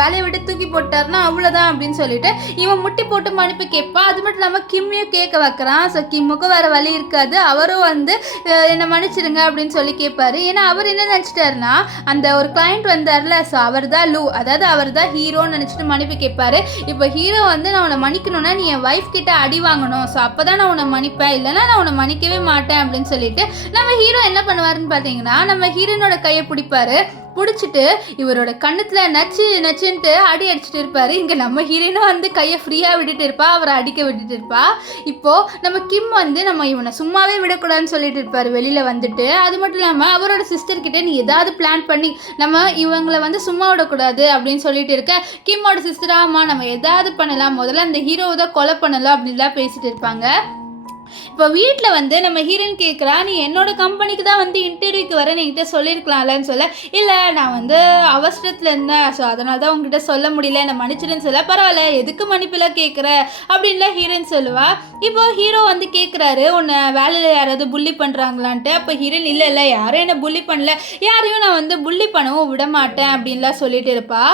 வேலையை விட்டு தூக்கி போட்டாருன்னா அவ்வளோதான் அப்படின்னு சொல்லிட்டு இவன் முட்டி போட்டு மன்னிப்பு கேட்பான். அது மட்டும் இல்லாமல் கிம்மையும் கேட்க வைக்கிறான். ஸோ கிம்முக்கும் வேற வழி இருக்காது, அவரும் வந்து என்னை மன்னிச்சிடுங்க அப்படின்னு சொல்லி கேட்பாரு. ஏன்னா அவர் என்ன நினச்சிட்டாருன்னா, அந்த ஒரு கிளைண்ட் வந்தார்ல, ஸோ அவர் தான் லூ, அதாவது அவர் தான் ஹீரோன்னு நினச்சிட்டு மன்னிப்பு கேட்பாரு. இப்போ ஹீரோ வந்து நான் உன்னை மன்னிக்கணும்னா நீ என் ஒய்ஃப் கிட்ட அடி வாங்கணும், ஸோ அப்போ தான் நான் உன்னை மன்னிப்பேன், இல்லைனா நான் உன்னை மன்னிக்கவே மாட்டேன் அப்படின்னு சொல்லிட்டு நம்ம ஹீரோ என்ன பண்ணுவாருன்னு பார்த்தீங்கன்னா, நம்ம ஹீரோனோட கையை பிடிப்பாரு. பிடிச்சிட்டு இவரோட கண்ணத்தில் நச்சுன்ட்டு அடிச்சுட்டு இருப்பார். இங்கே நம்ம ஹீரோயினும் வந்து கையை ஃப்ரீயாக விட்டுட்டு இருப்பா, அவரை அடிக்க விட்டுட்டு இருப்பா. இப்போது நம்ம கிம் வந்து நம்ம இவனை சும்மாவே விடக்கூடாதுன்னு சொல்லிட்டு இருப்பார் வெளியில் வந்துட்டு. அது மட்டும் இல்லாமல் அவரோட சிஸ்டர்கிட்ட நீ ஏதாவது பிளான் பண்ணி நம்ம இவங்களை வந்து சும்மா விடக்கூடாது அப்படின்னு சொல்லிட்டு இருக்க, கிம்மோட சிஸ்டர் ஆமா நம்ம ஏதாவது பண்ணலாம், முதல்ல அந்த ஹீரோவை தான் கொலை பண்ணலாம் அப்படின்லாம் பேசிட்டு இருப்பாங்க. இப்போ வீட்டில் வந்து நம்ம ஹீரோயின் கேட்குறா, நீ என்னோட கம்பெனிக்கு தான் வந்து இன்டர்வியூக்கு வரேன் என்கிட்ட சொல்லியிருக்கலாம்லன்னு சொல்ல, இல்லை நான் வந்து அவசரத்தில் இருந்தேன், ஸோ அதனால தான் உங்ககிட்ட சொல்ல முடியல, என்னை மன்னிச்சிடுன்னு சொல்ல, பரவாயில்ல எதுக்கு மன்னிப்பெல்லாம் கேட்குற அப்படின்லாம் ஹீரோயின் சொல்லுவா. இப்போ ஹீரோ வந்து கேட்குறாரு உன்னை வேலையில் யாராவது புள்ளி பண்ணுறாங்களான்ட்டு. அப்போ ஹீரோயின் இல்லை யாரும் என்னை புள்ளி பண்ணல, யாரையும் நான் வந்து புள்ளி பண்ணவும் விட மாட்டேன் அப்படின்லாம் சொல்லிட்டு இருப்பா.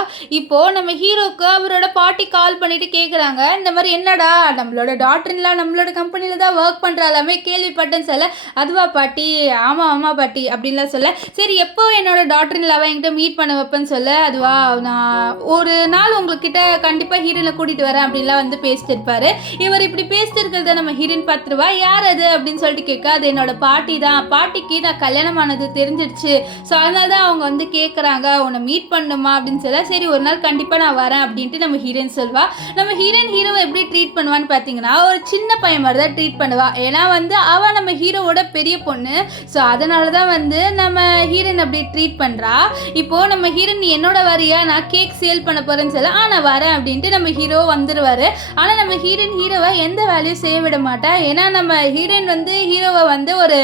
இப்போது நம்ம ஹீரோக்கு அவரோட பாட்டி கால் பண்ணிட்டு கேட்குறாங்க, இந்த மாதிரி என்னடா நம்மளோட டாக்டர்லாம் நம்மளோட கம்பெனியில் தான் ஒர்க் பண்ணுறாலாமே கேள்விப்பட்டேன்னு சொல்ல, அதுவா பாட்டி, ஆமாம் பாட்டி அப்படின்லாம் சொல்ல, சரி எப்போ என்னோட டாக்டர்லாவை என்கிட்ட மீட் பண்ண வைப்பேன்னு சொல்ல, அதுவா நான் ஒரு நாள் உங்ககிட்ட கண்டிப்பாக ஹீரோனை கூட்டிகிட்டு வரேன் அப்படின்லாம் வந்து பேசிட்டு இருப்பார். இவர் இப்படி பேசிட்டு இருக்கிறத நம்ம ஹீரோயின் பார்த்துருவா. யார் அது அப்படின்னு சொல்லிட்டு கேட்க, அது என்னோட பாட்டி தான், பாட்டிக்கு நான் கல்யாணம் ஆனது தெரிஞ்சிடுச்சு, ஸோ அதனால தான் அவங்க வந்து கேட்குறாங்க உன்னை மீட் பண்ணணுமா அப்படின்னு சொல்ல, சரி ஒரு நாள் கண்டிப்பாக நான் வரேன் அப்படின்ட்டு நம்ம ஹீரோயின் சொல்வா. நம்ம ஹீரோவை எப்படி ட்ரீட் பண்ணுவான்னு பார்த்தீங்கன்னா, ஒரு சின்ன பையன் மாதிரி தான் ட்ரீட் பண்ணுவா. ஏன்னா வந்து அவள் நம்ம ஹீரோவோட பெரிய பொண்ணு, ஸோ அதனால தான் வந்து நம்ம ஹீரோயின் அப்படி ட்ரீட் பண்ணுறா. இப்போது நம்ம ஹீரோயின் நீ என்னோட வரியா, நான் கேக் சேல் பண்ண போகிறேன்னு சொல்ல, நான் வரேன் அப்படின்ட்டு நம்ம ஹீரோ வந்துடுவார். ஆனால் நம்ம ஹீரோவை எந்த வேலையும் செய்ய விட மாட்டா. ஏன்னா நம்ம ஹீரோயின் வந்து ஹீரோவை வந்து ஒரு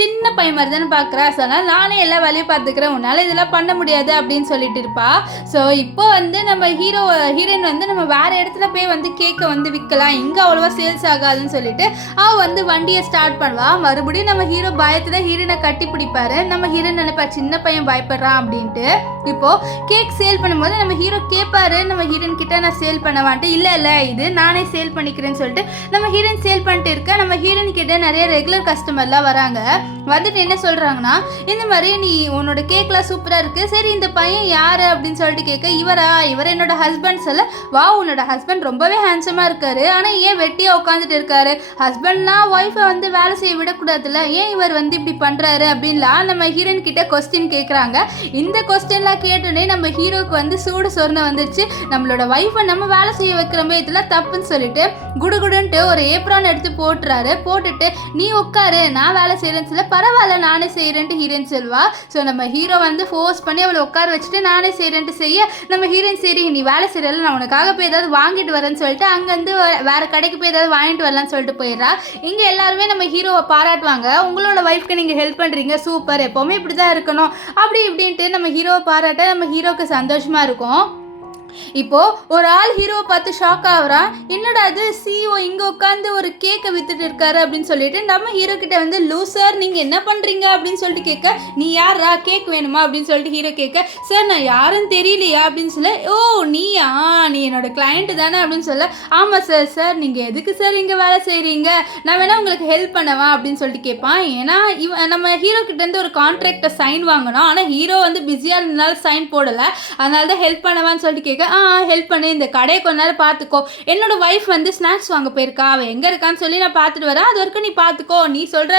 சின்ன பையன் மாதிரி தானே பார்க்குறா, ஸோ அதனால் நானே எல்லா வேலையும் பார்த்துக்கிறேன், உன்னால் இதெல்லாம் பண்ண முடியாது அப்படின்னு சொல்லிட்டு இருப்பா. ஸோ இப்போ வந்து நம்ம ஹீரோயின் வந்து நம்ம வேறு இடத்துல போய் வந்து கேக்கை வந்து விற்கலாம், இங்கே அவ்வளோவா சேல்ஸ் ஆகாதுன்னு சொல்லிட்டு அவள் வந்து வண்டியை ஸ்டார்ட் பண்ணுவா. மறுபடியும் நம்ம ஹீரோ பயத்தில் ஹீரோனை கட்டி பிடிப்பாரு. நம்ம ஹீரோயின் நினைப்பா சின்ன பையன் பயப்படுறான் அப்படின்ட்டு. இப்போது கேக் சேல் பண்ணும்போது நம்ம ஹீரோ கேட்பாரு நம்ம ஹீரோயின் கிட்ட, நான் சேல் பண்ணவான்ட்டு, இல்லை இது நானே சேல் பண்ணிக்கிறேன்னு சொல்லிட்டு நம்ம ஹீரோயின் சேல் பண்ணிட்டு இருக்க. நம்ம ஹீரோயின் கிட்ட நிறைய ரெகுலர் கஸ்டமர்லாம் வராங்க. வந்துட்டு என்ன சொல்கிறாங்கன்னா, இந்த மாதிரி நீ உன்னோட கேக்லாம் சூப்பராக இருக்குது, சரி இந்த பையன் யார் அப்படின்னு சொல்லிட்டு கேட்க, இவர் என்னோட ஹஸ்பண்ட் சொல்ல, வா உன்னோட ஹஸ்பண்ட் ரொம்பவே ஹேண்ட்ஸமாக இருக்காரு, ஆனால் ஏன் வெட்டியாக உட்காந்துட்டு இருக்காரு, ஹஸ்பண்ட்னா ஒய்ஃபை வந்து வேலை செய்ய விடக்கூடாதுல்ல, ஏன் இவர் வந்து இப்படி பண்ணுறாரு அப்படின்லாம் நம்ம ஹீரோயின் கிட்ட கொஸ்டின் கேட்குறாங்க. இந்த கொஸ்டின்லாம் கேட்டோன்னே நம்ம ஹீரோக்கு வந்து சூடு சொர்ணை வந்துருச்சு. நம்மளோட ஒய்ஃபை நம்ம வேலை செய்ய வைக்கிறோமே இதெல்லாம் தப்புன்னு சொல்லிட்டு குடுகுடுன்ட்டு ஒரு ஏப்ரான் எடுத்து போட்டுட்டு நீ உட்காரு நான் வேலை செய்கிறேன்னு சொல்ல, பரவாயில்ல நானே செய்கிறேன்ட்டு ஹீரோயின் சொல்வா. ஸோ நம்ம ஹீரோ வந்து ஃபோர்ஸ் பண்ணி அவளை உட்கார வச்சுட்டு நானே செய்கிறேன்ட்டு செய்ய, நம்ம ஹீரோயின் சரி நீ வேலை செய்கிறல நான் உனக்காக போய் ஏதாவது வாங்கிட்டு வரேன்னு சொல்லிட்டு அங்கேருந்து வேறு கடைக்கு போய் ஏதாவது வாங்கிட்டு வரலான்னு சொல்லிட்டு போயிடுறா. இங்கே எல்லாருமே நம்ம ஹீரோவை பாராட்டுவாங்க, உங்களோட ஒய்ஃப்க்கு நீங்கள் ஹெல்ப் பண்ணுறீங்க சூப்பர், எப்போவுமே இப்படி தான் இருக்கணும் அப்படி இப்படின்ட்டு நம்ம ஹீரோவை பாராட்ட நம்ம ஹீரோவுக்கு சந்தோஷமாக இருக்கும். இப்போது ஒரு ஆள் ஹீரோவை பார்த்து ஷாக் ஆகுறான், என்னடா அது சிஇஓ இங்கே உட்காந்து ஒரு கேக்கை வித்துட்டு இருக்காரு அப்படின்னு சொல்லிட்டு நம்ம ஹீரோ கிட்ட வந்து லூசர் நீங்கள் என்ன பண்ணுறீங்க அப்படின்னு சொல்லிட்டு கேட்க, நீ யாரா கேக் வேணுமா அப்படின்னு சொல்லிட்டு ஹீரோ கேட்க, சார் நான் யாரும் தெரியலையா அப்படின்னு சொல்ல, ஓ நீயா நீ என்னோட கிளைண்ட்டு தானே அப்படின்னு சொல்ல, ஆமாம் சார் நீங்கள் எதுக்கு சார் இங்கே வேலை செய்கிறீங்க, நான் வேணா உங்களுக்கு ஹெல்ப் பண்ணவா அப்படின்னு சொல்லிட்டு கேட்பான். ஏன்னா நம்ம ஹீரோ கிட்டேருந்து ஒரு கான்ட்ராக்டை சைன் வாங்கணும், ஆனால் ஹீரோ வந்து பிஸியாக இருந்தனால சைன் போடலை, அதனால தான் ஹெல்ப் பண்ணவான்னு சொல்லிட்டு கேட்க, சொல்லிட்டு ஹெல்ப் பண்ணு, இந்த கடையை கொஞ்ச நேரம் பார்த்துக்கோ, என்னோட ஒய்ஃப் வந்து ஸ்நாக்ஸ் வாங்க போயிருக்கா, அவள் எங்கே இருக்கான்னு சொல்லி நான் பார்த்துட்டு வரேன், அது வரைக்கும் நீ பார்த்துக்கோ, நீ சொல்கிற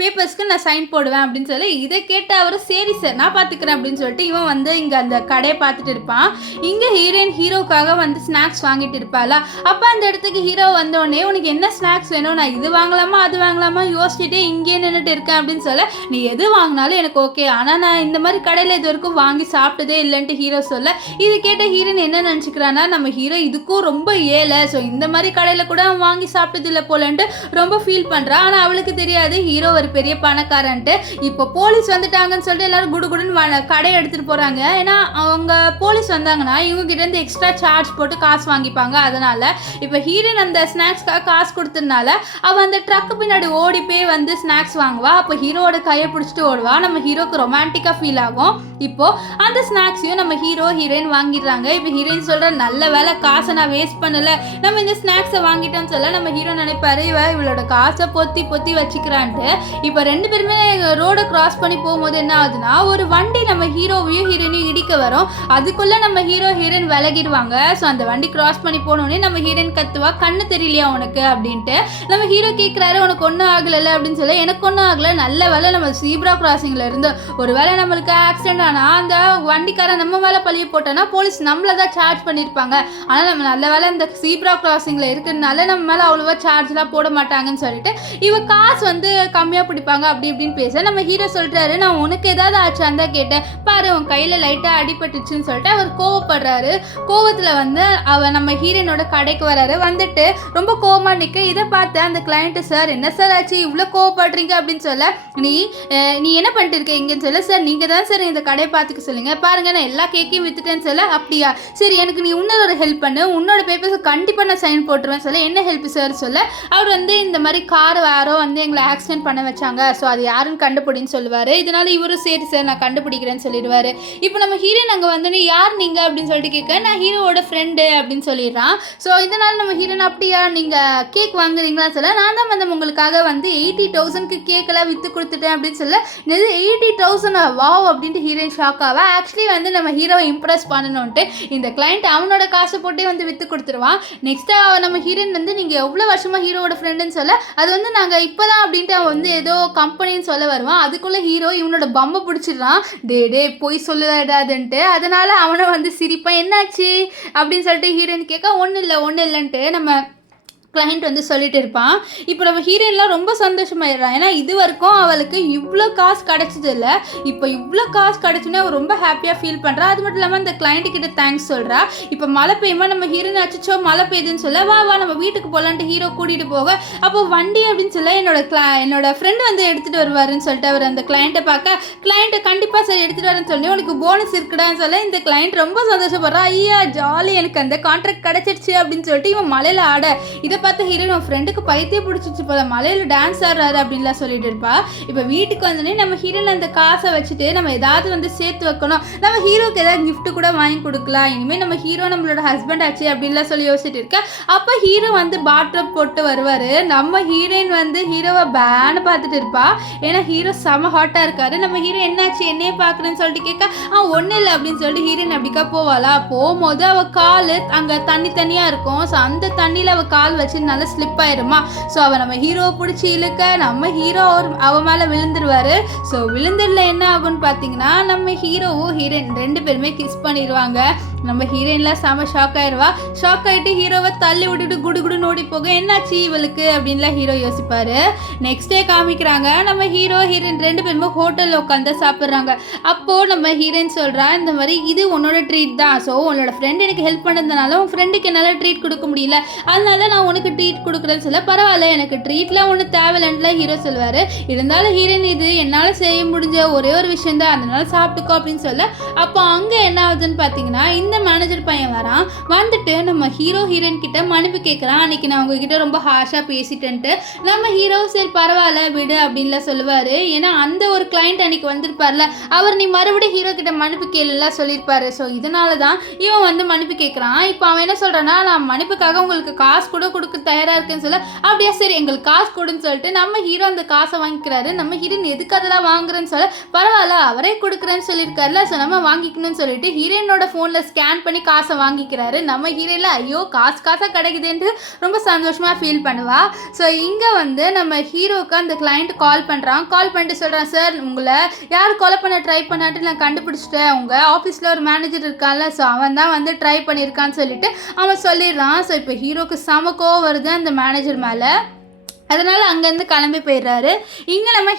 பேப்பர்ஸ்க்கு நான் சைன் போடுவேன் அப்படின்னு சொல்லி இதை கேட்ட அவர் சரி சார் நான் பார்த்துக்கிறேன் அப்படின்னு சொல்லிட்டு இவன் வந்து இங்கே அந்த கடையை பார்த்துட்டு இருப்பான். இங்கே ஹீரோக்காக வந்து ஸ்நாக்ஸ் வாங்கிட்டு இருப்பாளா. அப்போ அந்த இடத்துக்கு ஹீரோ வந்தோடனே உனக்கு என்ன ஸ்நாக்ஸ் வேணும், நான் இது வாங்கலாமா அது வாங்கலாமா யோசிச்சுட்டே இங்கே நின்றுட்டு இருக்கேன் அப்படின்னு சொல்ல நீ எது வாங்கினாலும் எனக்கு ஓகே, ஆனால் நான் இந்த மாதிரி கடையில் இது வரைக்கும் வாங்கி சாப்பிட்டதே இல்லைன்ட்டு ஹீரோ சொல்ல இது கேட்ட ஹீரோயின் என்ன நினச்சிக்கிறான்னா நம்ம ஹீரோ இதுக்கும் ரொம்ப ஏழை, ஸோ இந்த மாதிரி கடையில் கூட வாங்கி சாப்பிட்டது இல்லை போலன்ட்டு ரொம்ப ஃபீல் பண்ணுறா. ஆனால் அவளுக்கு தெரியாது ஹீரோ ஒரு பெரிய பணக்காரன்ட்டு. இப்போ போலீஸ் வந்துட்டாங்கன்னு சொல்லிட்டு எல்லாரும் குடுகுடுன்னு கடையை எடுத்துகிட்டு போகிறாங்க. ஏன்னா அவங்க போலீஸ் வந்தாங்கன்னா இவங்க கிட்டேருந்து எக்ஸ்ட்ரா சார்ஜ் போட்டு காசு வாங்கிப்பாங்க. அதனால் இப்போ ஹீரோயின் அந்த ஸ்நாக்ஸ்க்காக காசு கொடுத்ததுனால அவள் அந்த ட்ரக்கு பின்னாடி ஓடி போய் வந்து ஸ்நாக்ஸ் வாங்குவா. அப்போ ஹீரோவோட கையை பிடிச்சிட்டு ஓடுவா. நம்ம ஹீரோக்கு ரொமான்டிக்காக ஃபீல் ஆகும். இப்போ அந்த ஸ்நாக்ஸையும் நம்ம ஹீரோயின் வாங்கிடுறாங்க. இப்போ ஹீரோயின் சொல்கிற நல்ல வேலை காசை நான் வேஸ்ட் பண்ணலை, நம்ம இந்த ஸ்நாக்ஸை வாங்கிட்டோம்னு சொல்ல நம்ம ஹீரோ நினைப்பாரு இவளோட காசை பொத்தி வச்சுக்கிறான்ட்டு. இப்போ ரெண்டு பேருமே ரோடை கிராஸ் பண்ணி போகும்போது என்ன ஆகுதுன்னா ஒரு வண்டி நம்ம ஹீரோவையும் ஹீரோயினையும் இடிக்க வரும். அதுக்குள்ளே நம்ம ஹீரோயின் விலகிடுவாங்க. ஸோ அந்த வண்டி கிராஸ் பண்ணி போனோடனே நம்ம ஹீரோயின் கத்துவா கண்ணு தெரியலையா உனக்கு அப்படின்ட்டு. நம்ம ஹீரோ கேட்குறாரு உனக்கு ஒன்றும் ஆகலை அப்படின்னு சொல்ல எனக்கு ஒன்றும் ஆகலை, நல்ல வேலை நம்ம சீப்ரா கிராசிங்கில் இருந்து ஒரு வேளை நம்மளுக்கு ஆக்சிடென்ட் ஆனால் அந்த வண்டிக்காரன் நம்ம மேலே பழிய போட்டோன்னா போலீஸ் நம்மளை தான் சார்ஜ் பண்ணியிருப்பாங்க. ஆனால் நம்ம நல்ல வேலை இந்த சீப்ரா கிராசிங்கில் இருக்கிறதுனால நம்ம மேலே அவ்வளோவா சார்ஜ்லாம் போட மாட்டாங்கன்னு சொல்லிட்டு இவ காசு வந்து கம்மியாக பிடிப்பாங்க அப்படி இப்படின்னு பேச நம்ம ஹீரோ சொல்கிறாரு நான் உனக்கு ஏதாவது ஆச்சான்னு தான் கேட்டேன், பாரு உன் கையில் லைட்டாக அடிபட்டுச்சுன்னு சொல்லிட்டு அவர் கோவப்படுறாரு. கோவத்தில் வந்து நம்ம ஹீரோனோட கடைக்கு வராரு. வந்துட்டு ரொம்ப கோவமாக நிற்க இதை பார்த்து அந்த கிளைண்ட்டு சார் என்ன சார் ஆச்சு இவ்வளோ கோவப்படுறீங்க அப்படின்னு சொல்ல நீ என்ன பண்ணிட்டு இருக்க இங்கேன்னு சொல்ல சார் நீங்கள் தான் சார் இந்த கடையை பார்த்துக்க சொல்லுங்க, பாருங்க நான் எல்லா கேக்கையும் வித்துட்டேன்னு சொல்ல அப்படியா சரி எனக்கு நீ இன்னொரு ஹெல்ப் பண்ணு, உன்னோட பேப்பர்ஸ் கண்டிப்பாக நான் சைன் போட்டுருவேன் சொல்ல என்ன ஹெல்ப் சார் சொல்ல அவர் வந்து இந்த மாதிரி கார் யாரோ வந்து எங்களை ஆக்சிடென்ட் பண்ண வச்சாங்க, ஸோ அது யாருன்னு கண்டுபிடின்னு சொல்லுவார். இதனால இவரும் சரி சார் நான் கண்டுபிடிக்கிறேன்னு சொல்லிடுவார். இப்போ நம்ம ஹீரோயின் அங்கே வந்து யார் நீங்கள் அப்படின்னு சொல்லிட்டு கேட்க நான் ஹீரோவோட ஃப்ரெண்டு அப்படின்னு சொல்லிடுறான். ஸோ இதனால் நம்ம ஹீரோயின் அப்படியா நீங்கள் கேக் வாங்குறீங்களா சொல்ல நான் தான் வந்து உங்களுக்காக வந்து 80,000க்கு கேக்கெல்லாம் விற்று கொடுத்துட்டேன் அப்படின்னு சொல்ல 80,000 வாவ் அப்படின்ட்டு ஹீரோயின் ஷாக் ஆவா. ஆக்சுவலி வந்து நம்ம ஹீரோவை இம்ப்ரெஸ் பண்ணணுன்ட்டு இந்த கிளைண்ட் அவனோட காசை போட்டே வந்து விற்று கொடுத்துருவான். நெக்ஸ்ட்டு நம்ம ஹீரோயின் வந்து நீங்கள் எவ்வளோ வருஷமாக ஹீரோவோட ஃப்ரெண்டுன்னு சொல்ல அது வந்து நாங்கள் இப்போ தான் அப்படின்ட்டு அவன் வந்து ஏதோ கம்பெனின்னு சொல்ல வருவான். அதுக்குள்ளே ஹீரோ இவனோட பம்பை பிடிச்சிடுறான். டே போய் சொல்லுதாடாதுன்ட்டு. அதனால் அவனை வந்து சிரிப்பான் என்னாச்சு அப்படின்னு சொல்லிட்டு ஹீரோயின் கேட்க ஒன்றும் இல்லைன்ட்டு நம்ம கிளைண்ட் வந்து சொல்லிட்டு இருப்பான். இப்போ நம்ம ஹீரோயின்லாம் ரொம்ப சந்தோஷமாயிடுறான். ஏன்னா இது வரைக்கும் அவளுக்கு இவ்வளோ காசு கிடச்சது இல்லை, இப்போ இவ்வளோ காசு கிடச்சுன்னா அவள் ரொம்ப ஹாப்பியாக ஃபீல் பண்ணுறா. அது மட்டும் இல்லாமல் அந்த கிளைண்ட்டு கிட்ட தேங்க்ஸ் சொல்கிறா. இப்போ மழை பெய்யுமா நம்ம ஹீரோயின் அச்சோ மழை பெய்யுதுன்னு சொல்ல வா நம்ம வீட்டுக்கு போகலான்ட்டு ஹீரோ கூட்டிகிட்டு போக அப்போ வண்டி அப்படின்னு சொல்ல என்னோட ஃப்ரெண்டு வந்து எடுத்துகிட்டு வருவாருன்னு சொல்லிட்டு அவர் அந்த கிளைண்ட்டை பார்க்க கிளைண்ட்டை கண்டிப்பாக சார் எடுத்துகிட்டு வரேன்னு சொல்லி உனக்கு போனஸ் இருக்குடான்னு சொல்ல இந்த கிளைண்ட் ரொம்ப சந்தோஷப்படுறா. ஐயா ஜாலி எனக்கு அந்த கான்ட்ராக்ட் கிடச்சிடுச்சு அப்படின்னு சொல்லிட்டு இவன் மலையில் ஆட இதை பார்த்து ஹீரோயின் உன் ஃப்ரெண்டுக்கு பைத்திய பிடிச்சிச்சு போல மலையில் டான்ஸ் ஆடுறாரு அப்படின்லாம் சொல்லிட்டு இருப்பா. இப்போ வீட்டுக்கு வந்தோடனே நம்ம ஹீரோயின் அந்த காசை வச்சுட்டு நம்ம ஏதாவது வந்து சேர்த்து வைக்கணும், நம்ம ஹீரோக்கு ஏதாவது கிஃப்ட் கூட வாங்கி கொடுக்கலாம், இனிமேல் நம்ம ஹீரோ நம்மளோட ஹஸ்பண்ட் ஆச்சு அப்படின்லாம் சொல்லி யோசிச்சுட்டு இருக்கா. அப்போ ஹீரோ வந்து பாட்ரப் போட்டு வருவார். நம்ம ஹீரோயின் வந்து ஹீரோவை பேன்னு பார்த்துட்டு இருப்பா. ஏன்னா ஹீரோ செம ஹாட்டாக இருக்காரு. நம்ம ஹீரோ என்னாச்சு என்னையே பார்க்குறேன்னு சொல்லிட்டு கேட்க ஒன்றும் இல்லை அப்படின்னு சொல்லிட்டு ஹீரோயின் அப்படிக்கா போவாளா. போகும்போது அவள் கால் அங்கே தண்ணியாக இருக்கும். ஸோ அந்த தண்ணியில் அவள் கால் வச்சு நல்லா ஸ்லிப் ஆயிருமா. ஸோ அவள் நம்ம ஹீரோவை பிடிச்சி இழுக்க நம்ம ஹீரோ அவன் மேலே விழுந்துருவாரு. ஸோ விழுந்துடல என்ன ஆகும்னு பார்த்தீங்கன்னா நம்ம ஹீரோவும் ஹீரோயின் ரெண்டு பேருமே கிஸ் பண்ணிடுவாங்க. நம்ம ஹீரோயின்லாம் செம ஷாக் ஆயிடுவா. ஷாக் ஆகிட்டு ஹீரோவை தள்ளி விட்டுட்டு குடுகுடுன்னு ஓடி போக என்னாச்சு இவளுக்கு அப்படின்லாம் ஹீரோ யோசிப்பாரு. நெக்ஸ்ட் டே காமிக்கிறாங்க நம்ம ஹீரோயின் ரெண்டு பேருமே ஹோட்டலில் உட்காந்து சாப்பிட்றாங்க. அப்போது நம்ம ஹீரோயின் சொல்கிறா இந்த மாதிரி இது உன்னோட ட்ரீட் தான், ஸோ உன்னோட ஃப்ரெண்ட் எனக்கு ஹெல்ப் பண்ணதுனால உன் ஃப்ரெண்டுக்கு என்னால் ட்ரீட் கொடுக்க முடியல, அதனால நான் உனக்கு ட்ரீட் கொடுக்குறேன்னு சொல்ல பரவாயில்ல எனக்கு ட்ரீட்லாம் ஒன்று தேவையில்லைன்னுல ஹீரோ சொல்லுவார். இருந்தாலும் ஹீரோயின் இது என்னால் செய்ய முடிஞ்ச ஒரே ஒரு விஷயம் தான், அதனால சாப்பிட்டுக்கோ அப்படின்னு சொல்ல அப்போ அங்கே என்ன ஆகுதுன்னு பார்த்தீங்கன்னா இந்த மேனேஜர் பையன் வரான். வந்துட்டு நம்ம ஹீரோயின் கிட்ட மன்னிப்பு கேட்குறான். அன்னைக்கு நான் உங்ககிட்ட ரொம்ப ஹார்ஷாக பேசிட்டேன்ட்டு. நம்ம ஹீரோ சரி பரவாயில்ல விடு அப்படின்லாம் சொல்லுவார். ஏன்னா அந்த ஒரு கிளைண்ட் அன்னைக்கு வந்திருப்பார்ல அவர் நீ மறுபடியும் ஹீரோ கிட்ட மன்னிப்பு கேளுலாம் சொல்லியிருப்பாரு. ஸோ இதனால தான் இவன் வந்து மன்னிப்பு கேட்குறான். இப்போ அவன் என்ன சொல்கிறான்னா நான் மன்னிப்புக்காக உங்களுக்கு காசு கூட கொடுக்க தயாராக இருக்குன்னு சொல்ல அப்படியா சரி எங்களுக்கு காசு கொடுன்னு சொல்லிட்டு நம்ம ஹீரோ அந்த காசை வாங்கிக்கிறாரு. நம்ம ஹீரோயின் எதுக்கு அதெல்லாம் வாங்குறேன்னு சொல்ல பரவாயில்ல அவரே கொடுக்குறேன்னு சொல்லியிருக்காருல, ஸோ நம்ம வாங்கிக்கணும்னு சொல்லிட்டு ஹீரோயினோட ஃபோனில் ஸ்கேன் பண்ணி காசை வாங்கிக்கிறாரு. நம்ம ஹீரோயில் ஐயோ காசாக கிடைக்குதுன்ட்டு ரொம்ப சந்தோஷமாக ஃபீல் பண்ணுவா. ஸோ இங்கே வந்து நம்ம ஹீரோவுக்கு அந்த கிளைண்ட் கால் பண்ணுறான். கால் பண்ணிட்டு சொல்கிறான், சார் உங்களை யார் கொலை பண்ண ட்ரை பண்ணான்ட்டு நான் கண்டுபிடிச்சிட்டேன். உங்கள் ஆஃபீஸில் ஒரு மேனேஜர் இருக்கான்ல, ஸோ அவன் தான் வந்து ட்ரை பண்ணியிருக்கான்னு சொல்லிட்டு அவன் சொல்லிடுறான். ஸோ இப்போ ஹீரோக்கு செம கோவம் வருது அந்த மேனேஜர் மேலே. அதனால் அங்கேருந்து கிளம்பி போயிடுறாரு. இங்கே நம்ம